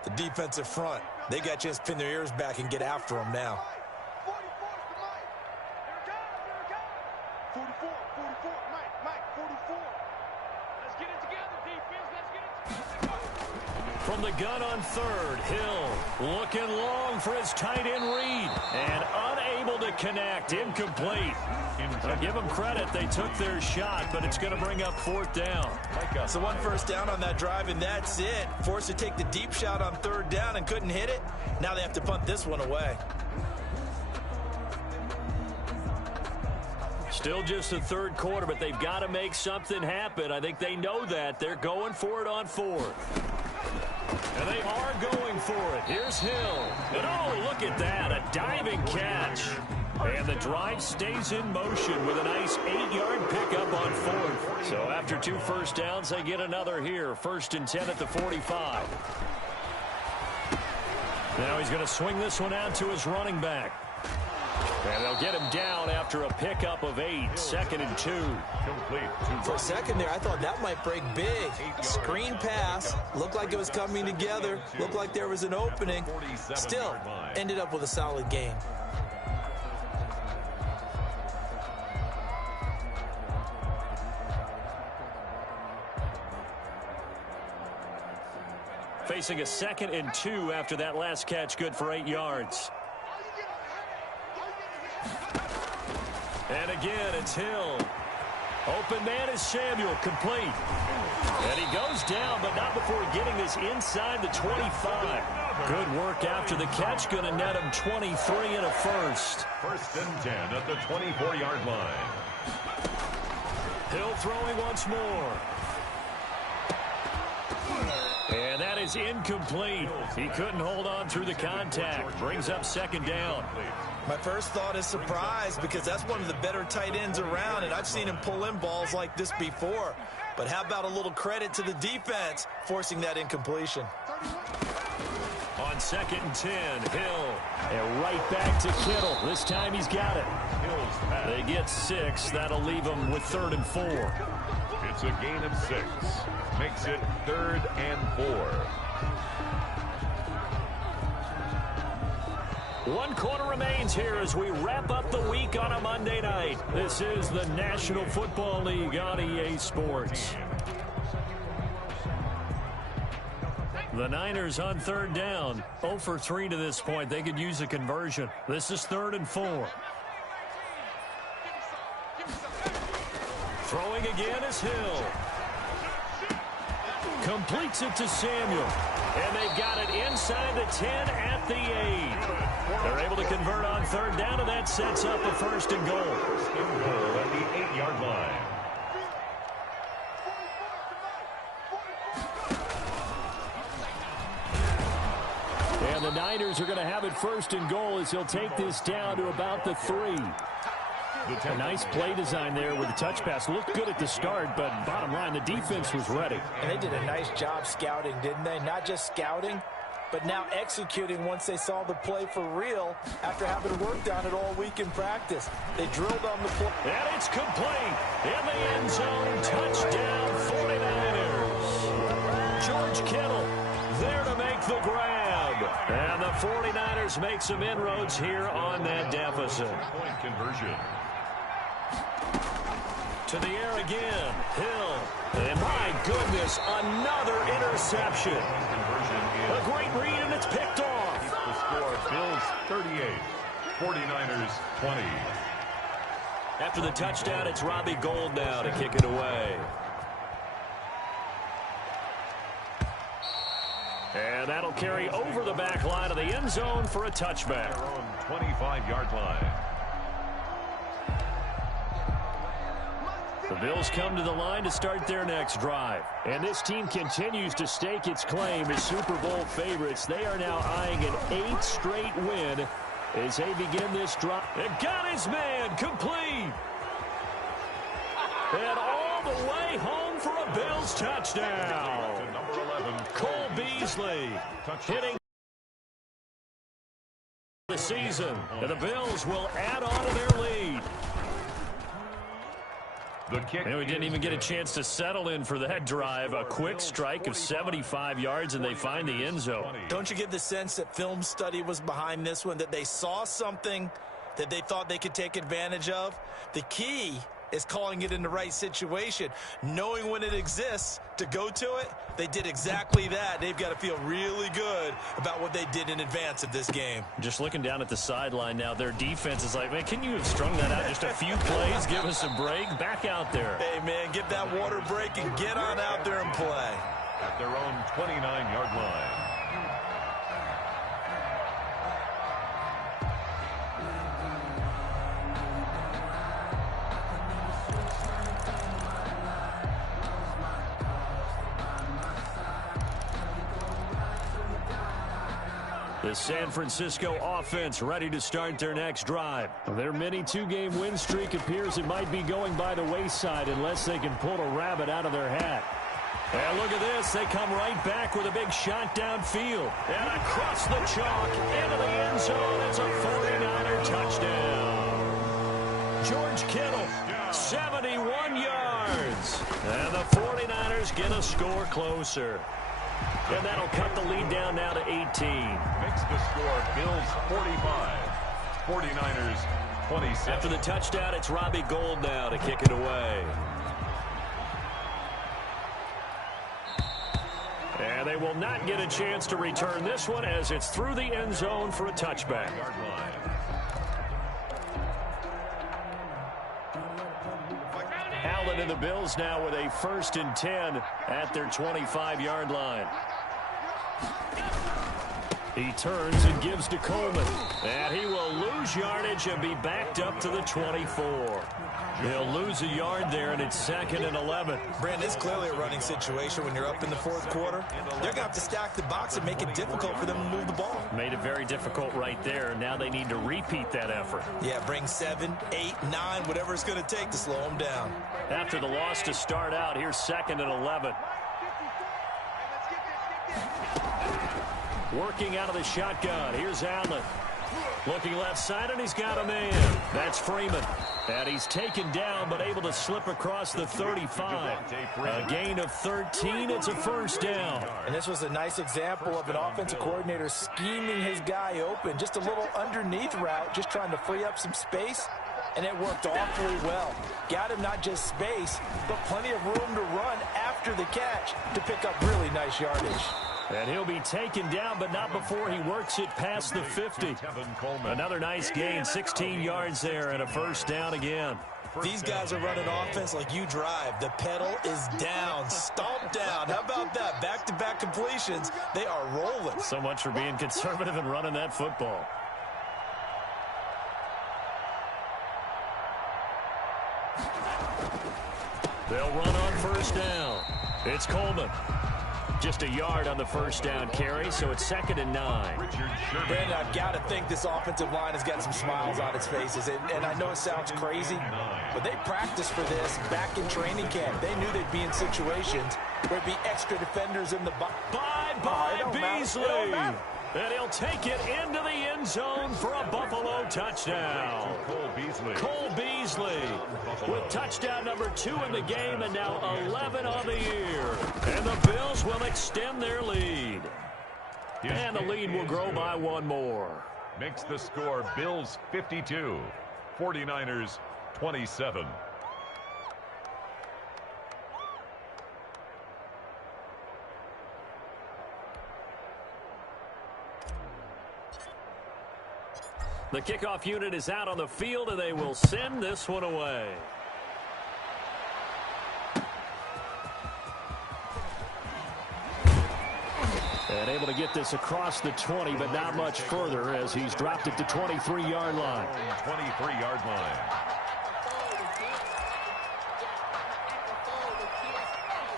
The defensive front. They got to just pin their ears back and get after him now. 44, Mike, 44. Let's get it together, defense. Let's get it together. From the gun on 3rd, Hill looking long for his tight end read. And unable to connect. Incomplete. I'll give them credit. They took their shot, but it's going to bring up 4th down. So 1 first down on that drive, and that's it. Forced to take the deep shot on 3rd down and couldn't hit it. Now they have to punt this one away. Still just the 3rd quarter, but they've got to make something happen. I think they know that. They're going for it on 4th. And they are going for it. Here's Hill. And oh, look at that. A diving catch. And the drive stays in motion with a nice 8-yard pickup on 4th. So after 2 first downs, they get another here. 1st and 10 at the 45. Now he's going to swing this one out to his running back. And they'll get him down after a pickup of 8, 2nd and 2. Complete. For a second there, I thought that might break big. Screen pass. Looked like it was coming together. Looked like there was an opening. Still, ended up with a solid gain. Facing a 2nd and 2 after that last catch, good for 8 yards. And again, it's Hill. Open man is Samuel, complete. And he goes down, but not before getting this inside the 25. Good work after the catch, going to net him 23 and a first. 1st and 10 at the 24-yard line. Hill throwing once more. And that is incomplete. He couldn't hold on through the contact. Brings up 2nd down. My first thought is surprise, because that's one of the better tight ends around, and I've seen him pull in balls like this before. But how about a little credit to the defense forcing that incompletion? On 2nd and 10, Hill. And right back to Kittle. This time he's got it. They get 6. That'll leave them with 3rd and 4. It's a gain of 6. Makes it 3rd and 4. 1 quarter remains here as we wrap up the week on a Monday night. This is the National Football League on EA Sports. The Niners on 3rd down. 0 for 3 to this point. They could use a conversion. This is 3rd and 4. Throwing again is Hill. Completes it to Samuel. And they've got it inside the 10 at the 8. They're able to convert on 3rd down, and that sets up a 1st and goal. 1st and goal at the 8-yard line. And the Niners are going to have it 1st and goal as he'll take this down to about the 3. A nice play design there with the touch pass. Looked good at the start, but bottom line, the defense was ready. And they did a nice job scouting, didn't they? Not just scouting, but now executing once they saw the play for real after having worked on it all week in practice. They drilled on the play. And it's complete. In the end zone, touchdown 49ers. George Kittle there to make the grab. And the 49ers make some inroads here on that deficit. Point conversion. To the air again. Hill. And my goodness, another interception. A great read, and it's picked off. The score, Bills 38, 49ers 20. After the touchdown, it's Robbie Gould now to kick it away. And that'll carry over the back line of the end zone for a touchback. Their own 25-yard line. The Bills come to the line to start their next drive. And this team continues to stake its claim as Super Bowl favorites. They are now eyeing an 8th straight win as they begin this drive. And got his man complete. And all the way home for a Bills touchdown. To number 11, Cole Beasley hitting the season. And the Bills will add on to their lead. the kick. And we didn't even get a chance to settle in for that drive. A quick strike of 75 yards, and they find the end zone. Don't you get the sense that film study was behind this one, that they saw something that they thought they could take advantage of? The key is calling it in the right situation, knowing when it exists to go to it. They did exactly that. They've got to feel really good about what they did in advance of this game. Just looking down at the sideline now, their defense is like, man, can you have strung that out just a few plays? Give us a break. Back out there. Hey, man, get that water break and get on out there and play. At their own 29-yard line. The San Francisco offense ready to start their next drive. Their mini two-game win streak appears it might be going by the wayside unless they can pull a rabbit out of their hat. And look at this. They come right back with a big shot downfield. And across the chalk into the end zone. It's a 49er touchdown. George Kittle, 71 yards. And the 49ers get a score closer. And that'll cut the lead down now to 18. Makes the score Bills 45, 49ers 26. After the touchdown, it's Robbie Gould now to kick it away. And they will not get a chance to return this one as it's through the end zone for a touchback. Allen and the Bills now with a 1st and 10 at their 25-yard line. He turns and gives to Coleman. And he will lose yardage and be backed up to the 24. They'll lose a yard there, and it's 2nd and 11. Brandon, it's clearly a running situation when you're up in the 4th quarter. They're going to have to stack the box and make it difficult for them to move the ball. Made it very difficult right there. Now they need to repeat that effort. Yeah, bring 7, 8, 9, whatever it's going to take to slow them down. After the loss to start out, here's 2nd and 11. Working out of the shotgun. Here's Allen. Looking left side, and he's got a man. That's Freeman. And he's taken down, but able to slip across the 35. A gain of 13. It's a 1st down. And this was a nice example of an offensive coordinator scheming his guy open. Just a little underneath route, just trying to free up some space. And it worked awfully well. Got him not just space, but plenty of room to run after the catch to pick up really nice yardage. And he'll be taken down, but not before he works it past the 50. Another nice gain, 16 yards there, and a 1st down again. These guys are running offense like you drive. The pedal is down, stomped down. How about that? Back-to-back completions. They are rolling. So much for being conservative and running that football. They'll run on 1st down. It's Coleman. Just a yard on the 1st down carry, so it's 2nd and 9. Brandon, I've got to think this offensive line has got some smiles on its faces. And I know it sounds crazy, but they practiced for this back in training camp. They knew they'd be in situations where there'd be extra defenders in the box. Bye-bye, Beasley. And he'll take it into the end zone for a Buffalo touchdown. Cole Beasley with touchdown number 2 in the game, and now 11 on the year. And the Bills will extend their lead. And the lead will grow by 1 more. Makes the score Bills 52, 49ers 27. The kickoff unit is out on the field, and they will send this one away. And able to get this across the 20, but not much further as he's dropped it to 23-yard line. 23-yard line.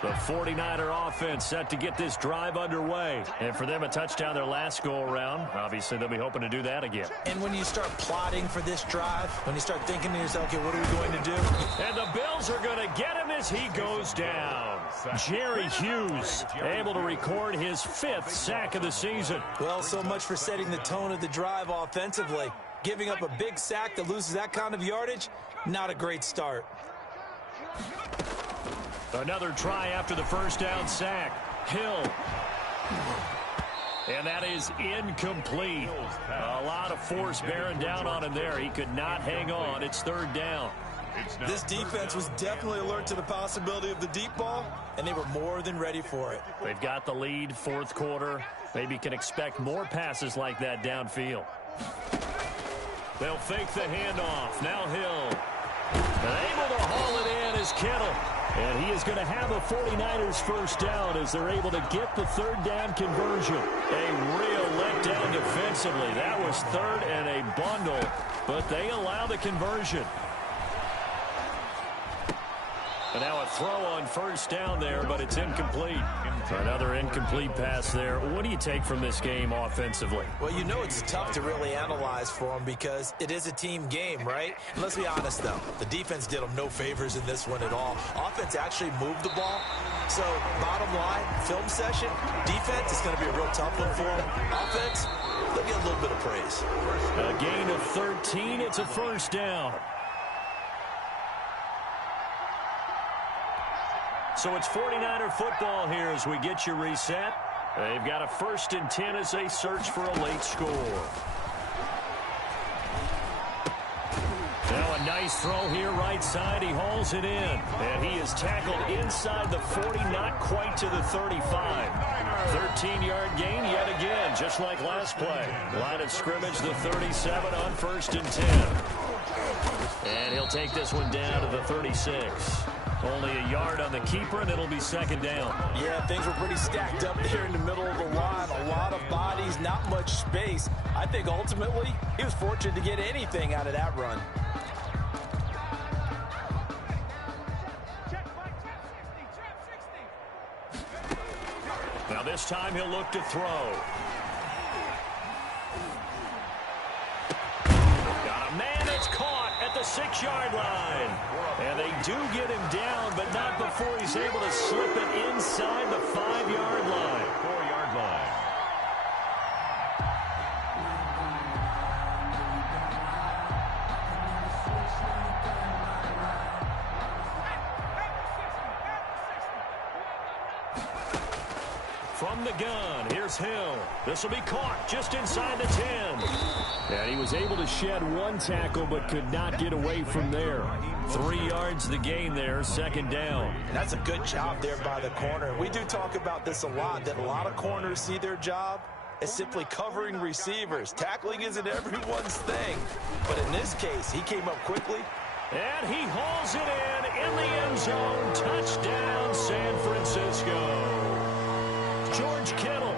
The 49er offense set to get this drive underway. And for them, a touchdown their last go-around. Obviously, they'll be hoping to do that again. And when you start plotting for this drive, when you start thinking to yourself, okay, what are we going to do? And the Bills are going to get him as he goes down. Jerry Hughes able to record his 5th sack of the season. Well, so much for setting the tone of the drive offensively. Giving up a big sack that loses that kind of yardage, not a great start. Another try after the 1st down sack. Hill. And that is incomplete. A lot of force bearing down on him there. He could not hang on. It's 3rd down. This defense was definitely alert to the possibility of the deep ball, and they were more than ready for it. They've got the lead, 4th quarter. Maybe can expect more passes like that downfield. They'll fake the handoff. Now Hill. And able to haul it in is Kittle. And he is going to have a 49ers 1st down as they're able to get the 3rd down conversion. A real letdown defensively. That was 3rd and a bundle, but they allow the conversion. And now a throw on 1st down there, but it's incomplete. Another incomplete pass there. What do you take from this game offensively? Well, you know it's tough to really analyze for them because it is a team game, right? And let's be honest, though. The defense did them no favors in this one at all. Offense actually moved the ball. So, bottom line, film session, defense is going to be a real tough one for them. Offense, they'll get a little bit of praise. A gain of 13. It's a 1st down. So it's 49er football here as we get you reset. They've got a 1st and 10 as they search for a late score. Now a nice throw here right side. He hauls it in. And he is tackled inside the 40, not quite to the 35. 13-yard gain yet again, just like last play. Line of scrimmage, the 37 on 1st and 10. And he'll take this one down to the 36. Only a yard on the keeper, and it'll be 2nd down. Yeah, things were pretty stacked up there in the middle of the line. A lot of bodies, not much space. I think ultimately he was fortunate to get anything out of that run. Now this time he'll look to throw. Got a man that's caught at the 6-yard line. And they do get him down, but not before he's able to slip it inside the 5-yard line. 4-yard line. From the gun, here's Hill. This will be caught just inside the 10. And he was able to shed one tackle but could not get away from there. 3 yards the gain there, 2nd down. And that's a good job there by the corner. We do talk about this a lot, that a lot of corners see their job as simply covering receivers. Tackling isn't everyone's thing. But in this case, he came up quickly. And he hauls it in the end zone. Touchdown, San Francisco. George Kittle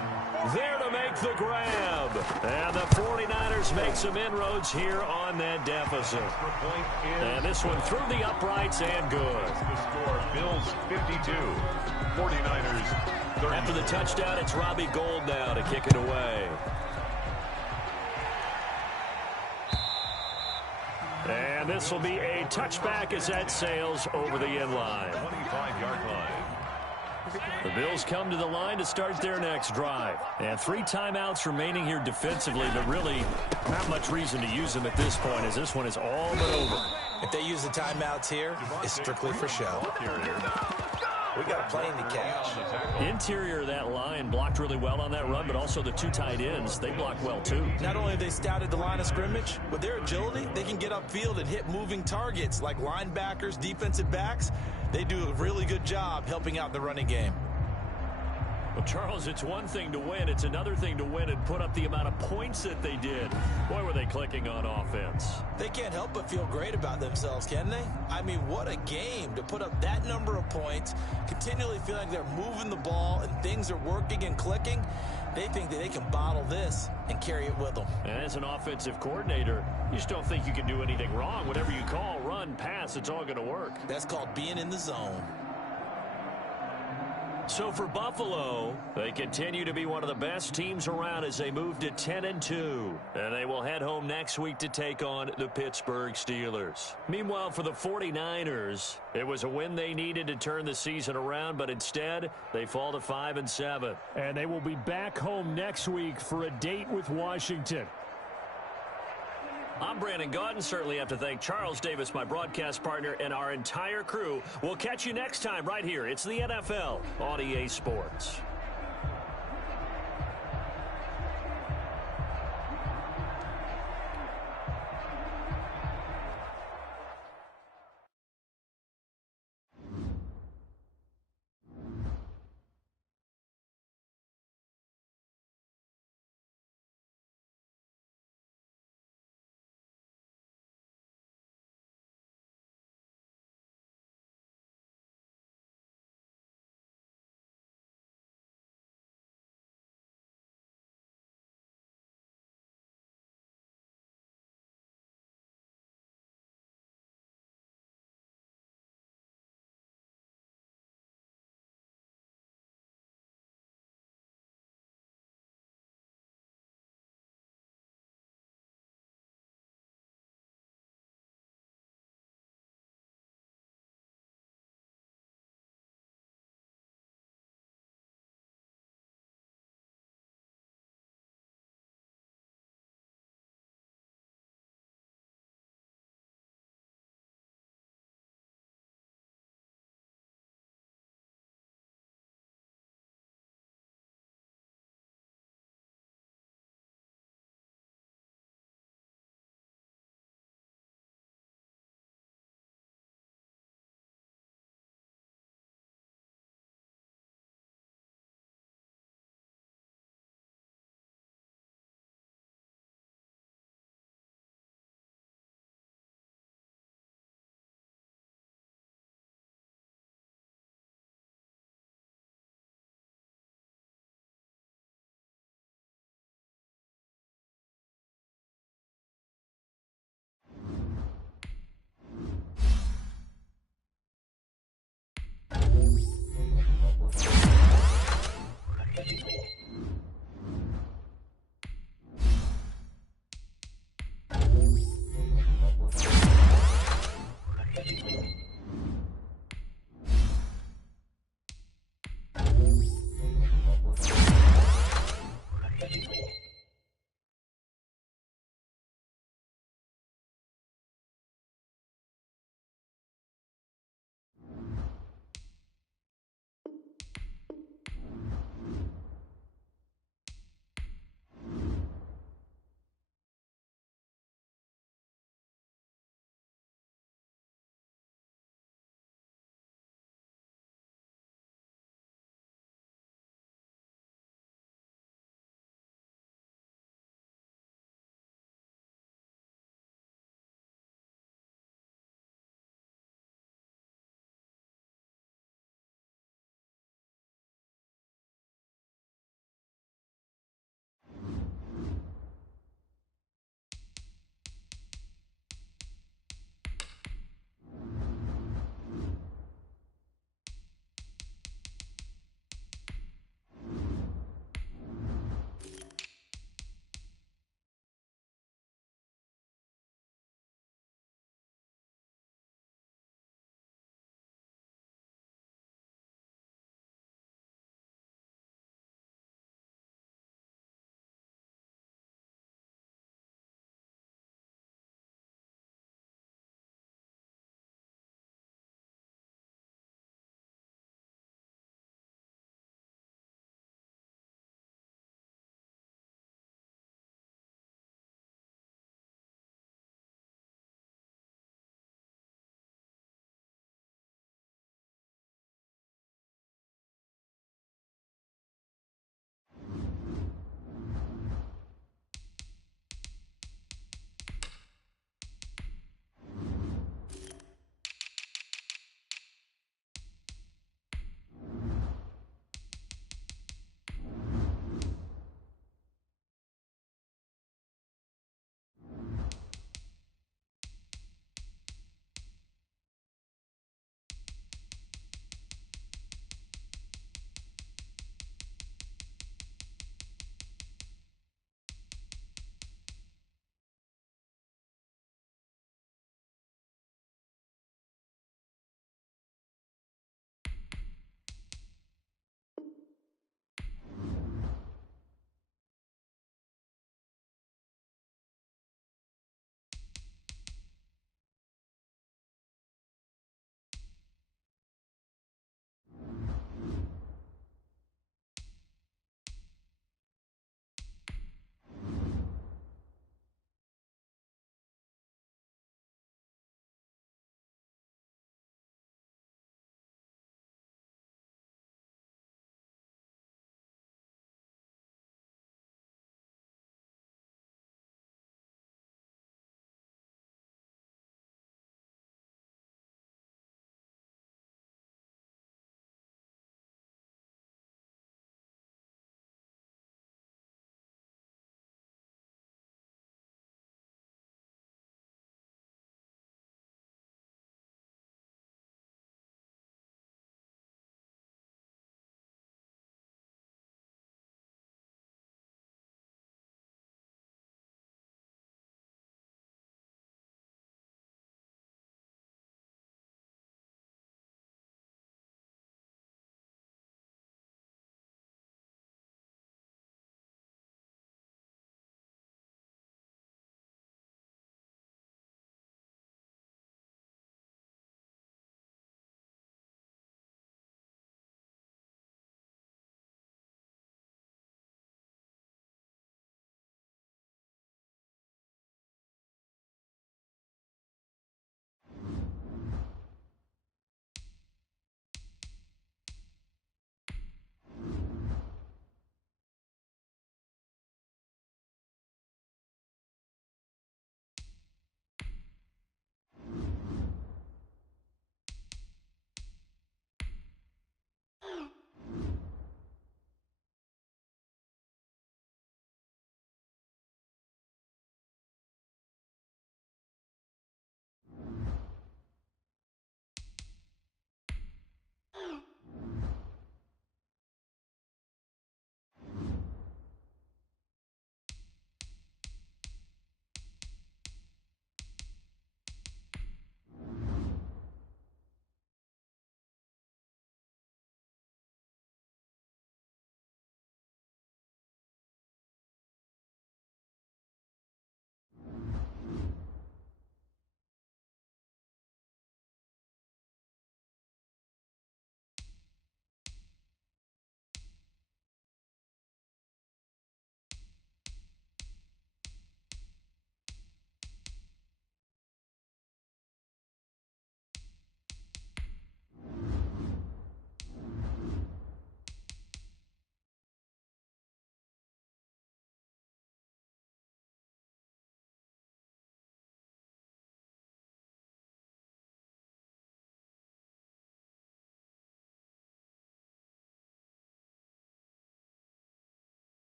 there to make the grab. And the 49ers make some inroads here on that deficit. And this one through the uprights and good. The score, Bills 52, 49ers 30. After the touchdown, it's Robbie Gould now to kick it away. And this will be a touchback as that sails over the end line. 25-yard line. The Bills come to the line to start their next drive. And 3 timeouts remaining here defensively, but really not much reason to use them at this point as this one is all but over. If they use the timeouts here, it's strictly for show. We got a plane to catch. Interior of that line blocked really well on that run, but also the 2 tight ends, they blocked well too. Not only have they scouted the line of scrimmage, with their agility, they can get upfield and hit moving targets like linebackers, defensive backs. They do a really good job helping out the running game. Well, Charles, it's one thing to win. It's another thing to win and put up the amount of points that they did. Boy, were they clicking on offense. They can't help but feel great about themselves, can they? I mean, what a game to put up that number of points, continually feeling they're moving the ball and things are working and clicking. They think that they can bottle this and carry it with them. And as an offensive coordinator, you just don't think you can do anything wrong. Whatever you call, run, pass, it's all going to work. That's called being in the zone. So for Buffalo, they continue to be one of the best teams around as they move to 10-2. And they will head home next week to take on the Pittsburgh Steelers. Meanwhile, for the 49ers, it was a win they needed to turn the season around, but instead, they fall to 5-7. And they will be back home next week for a date with Washington. I'm Brandon Gaudin. Certainly have to thank Charles Davis, my broadcast partner, and our entire crew. We'll catch you next time right here. It's the NFL on EA Sports.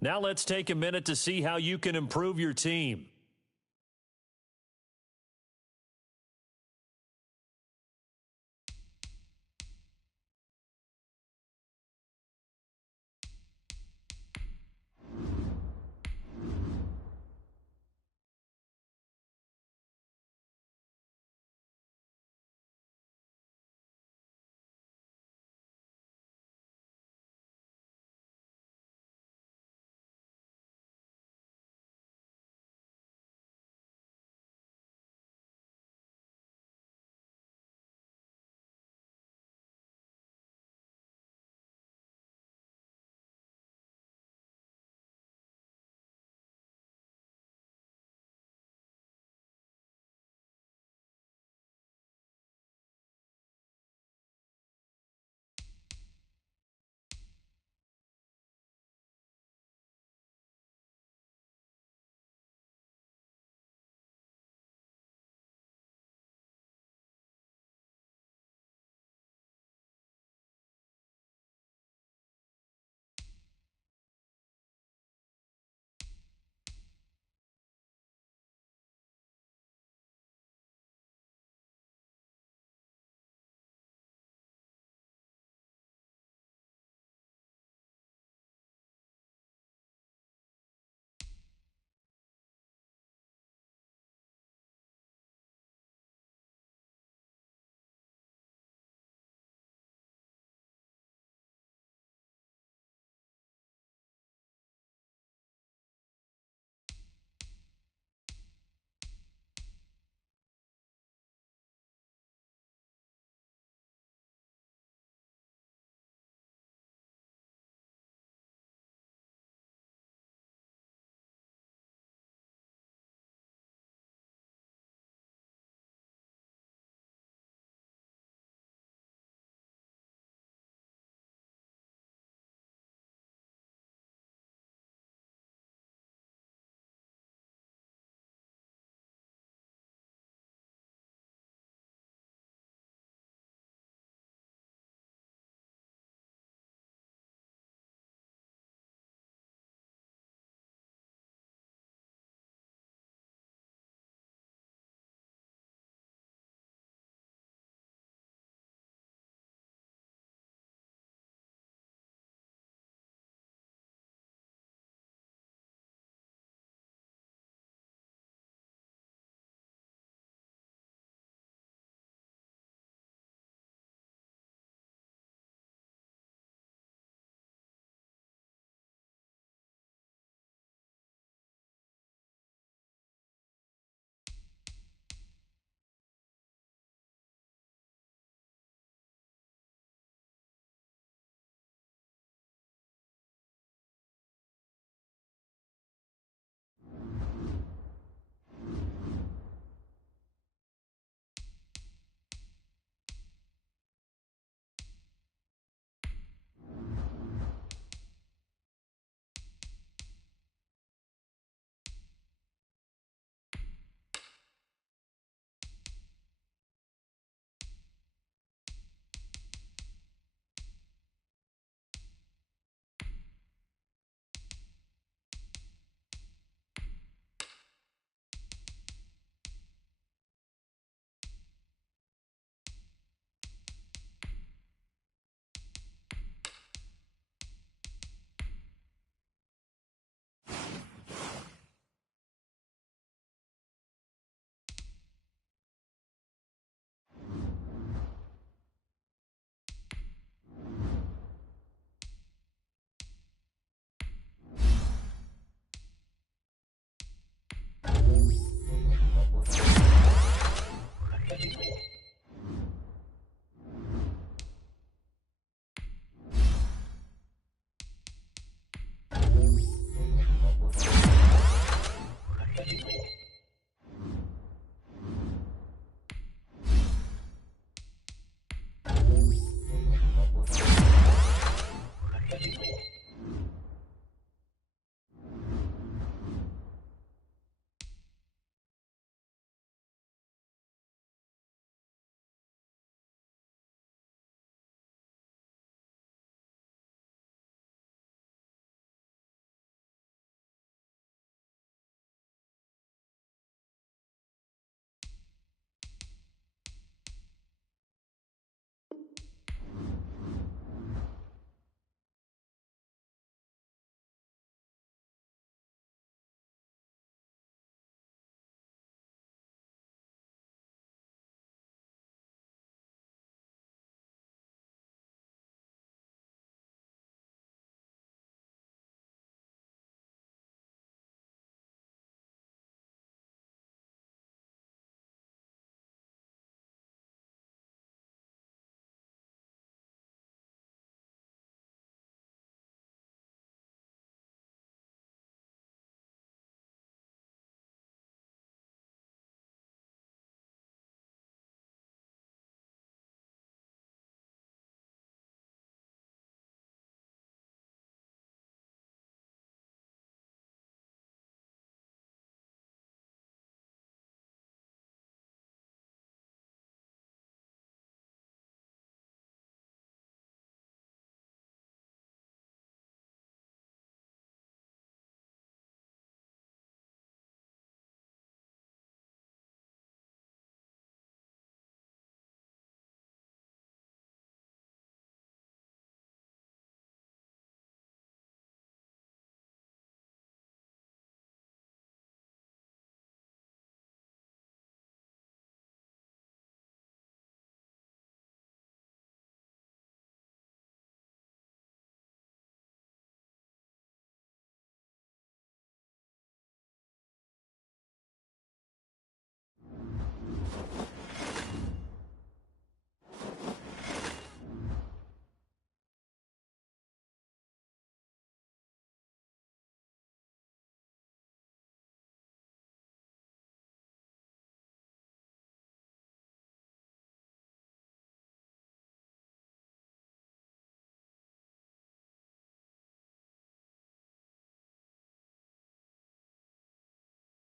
Now let's take a minute to see how you can improve your team.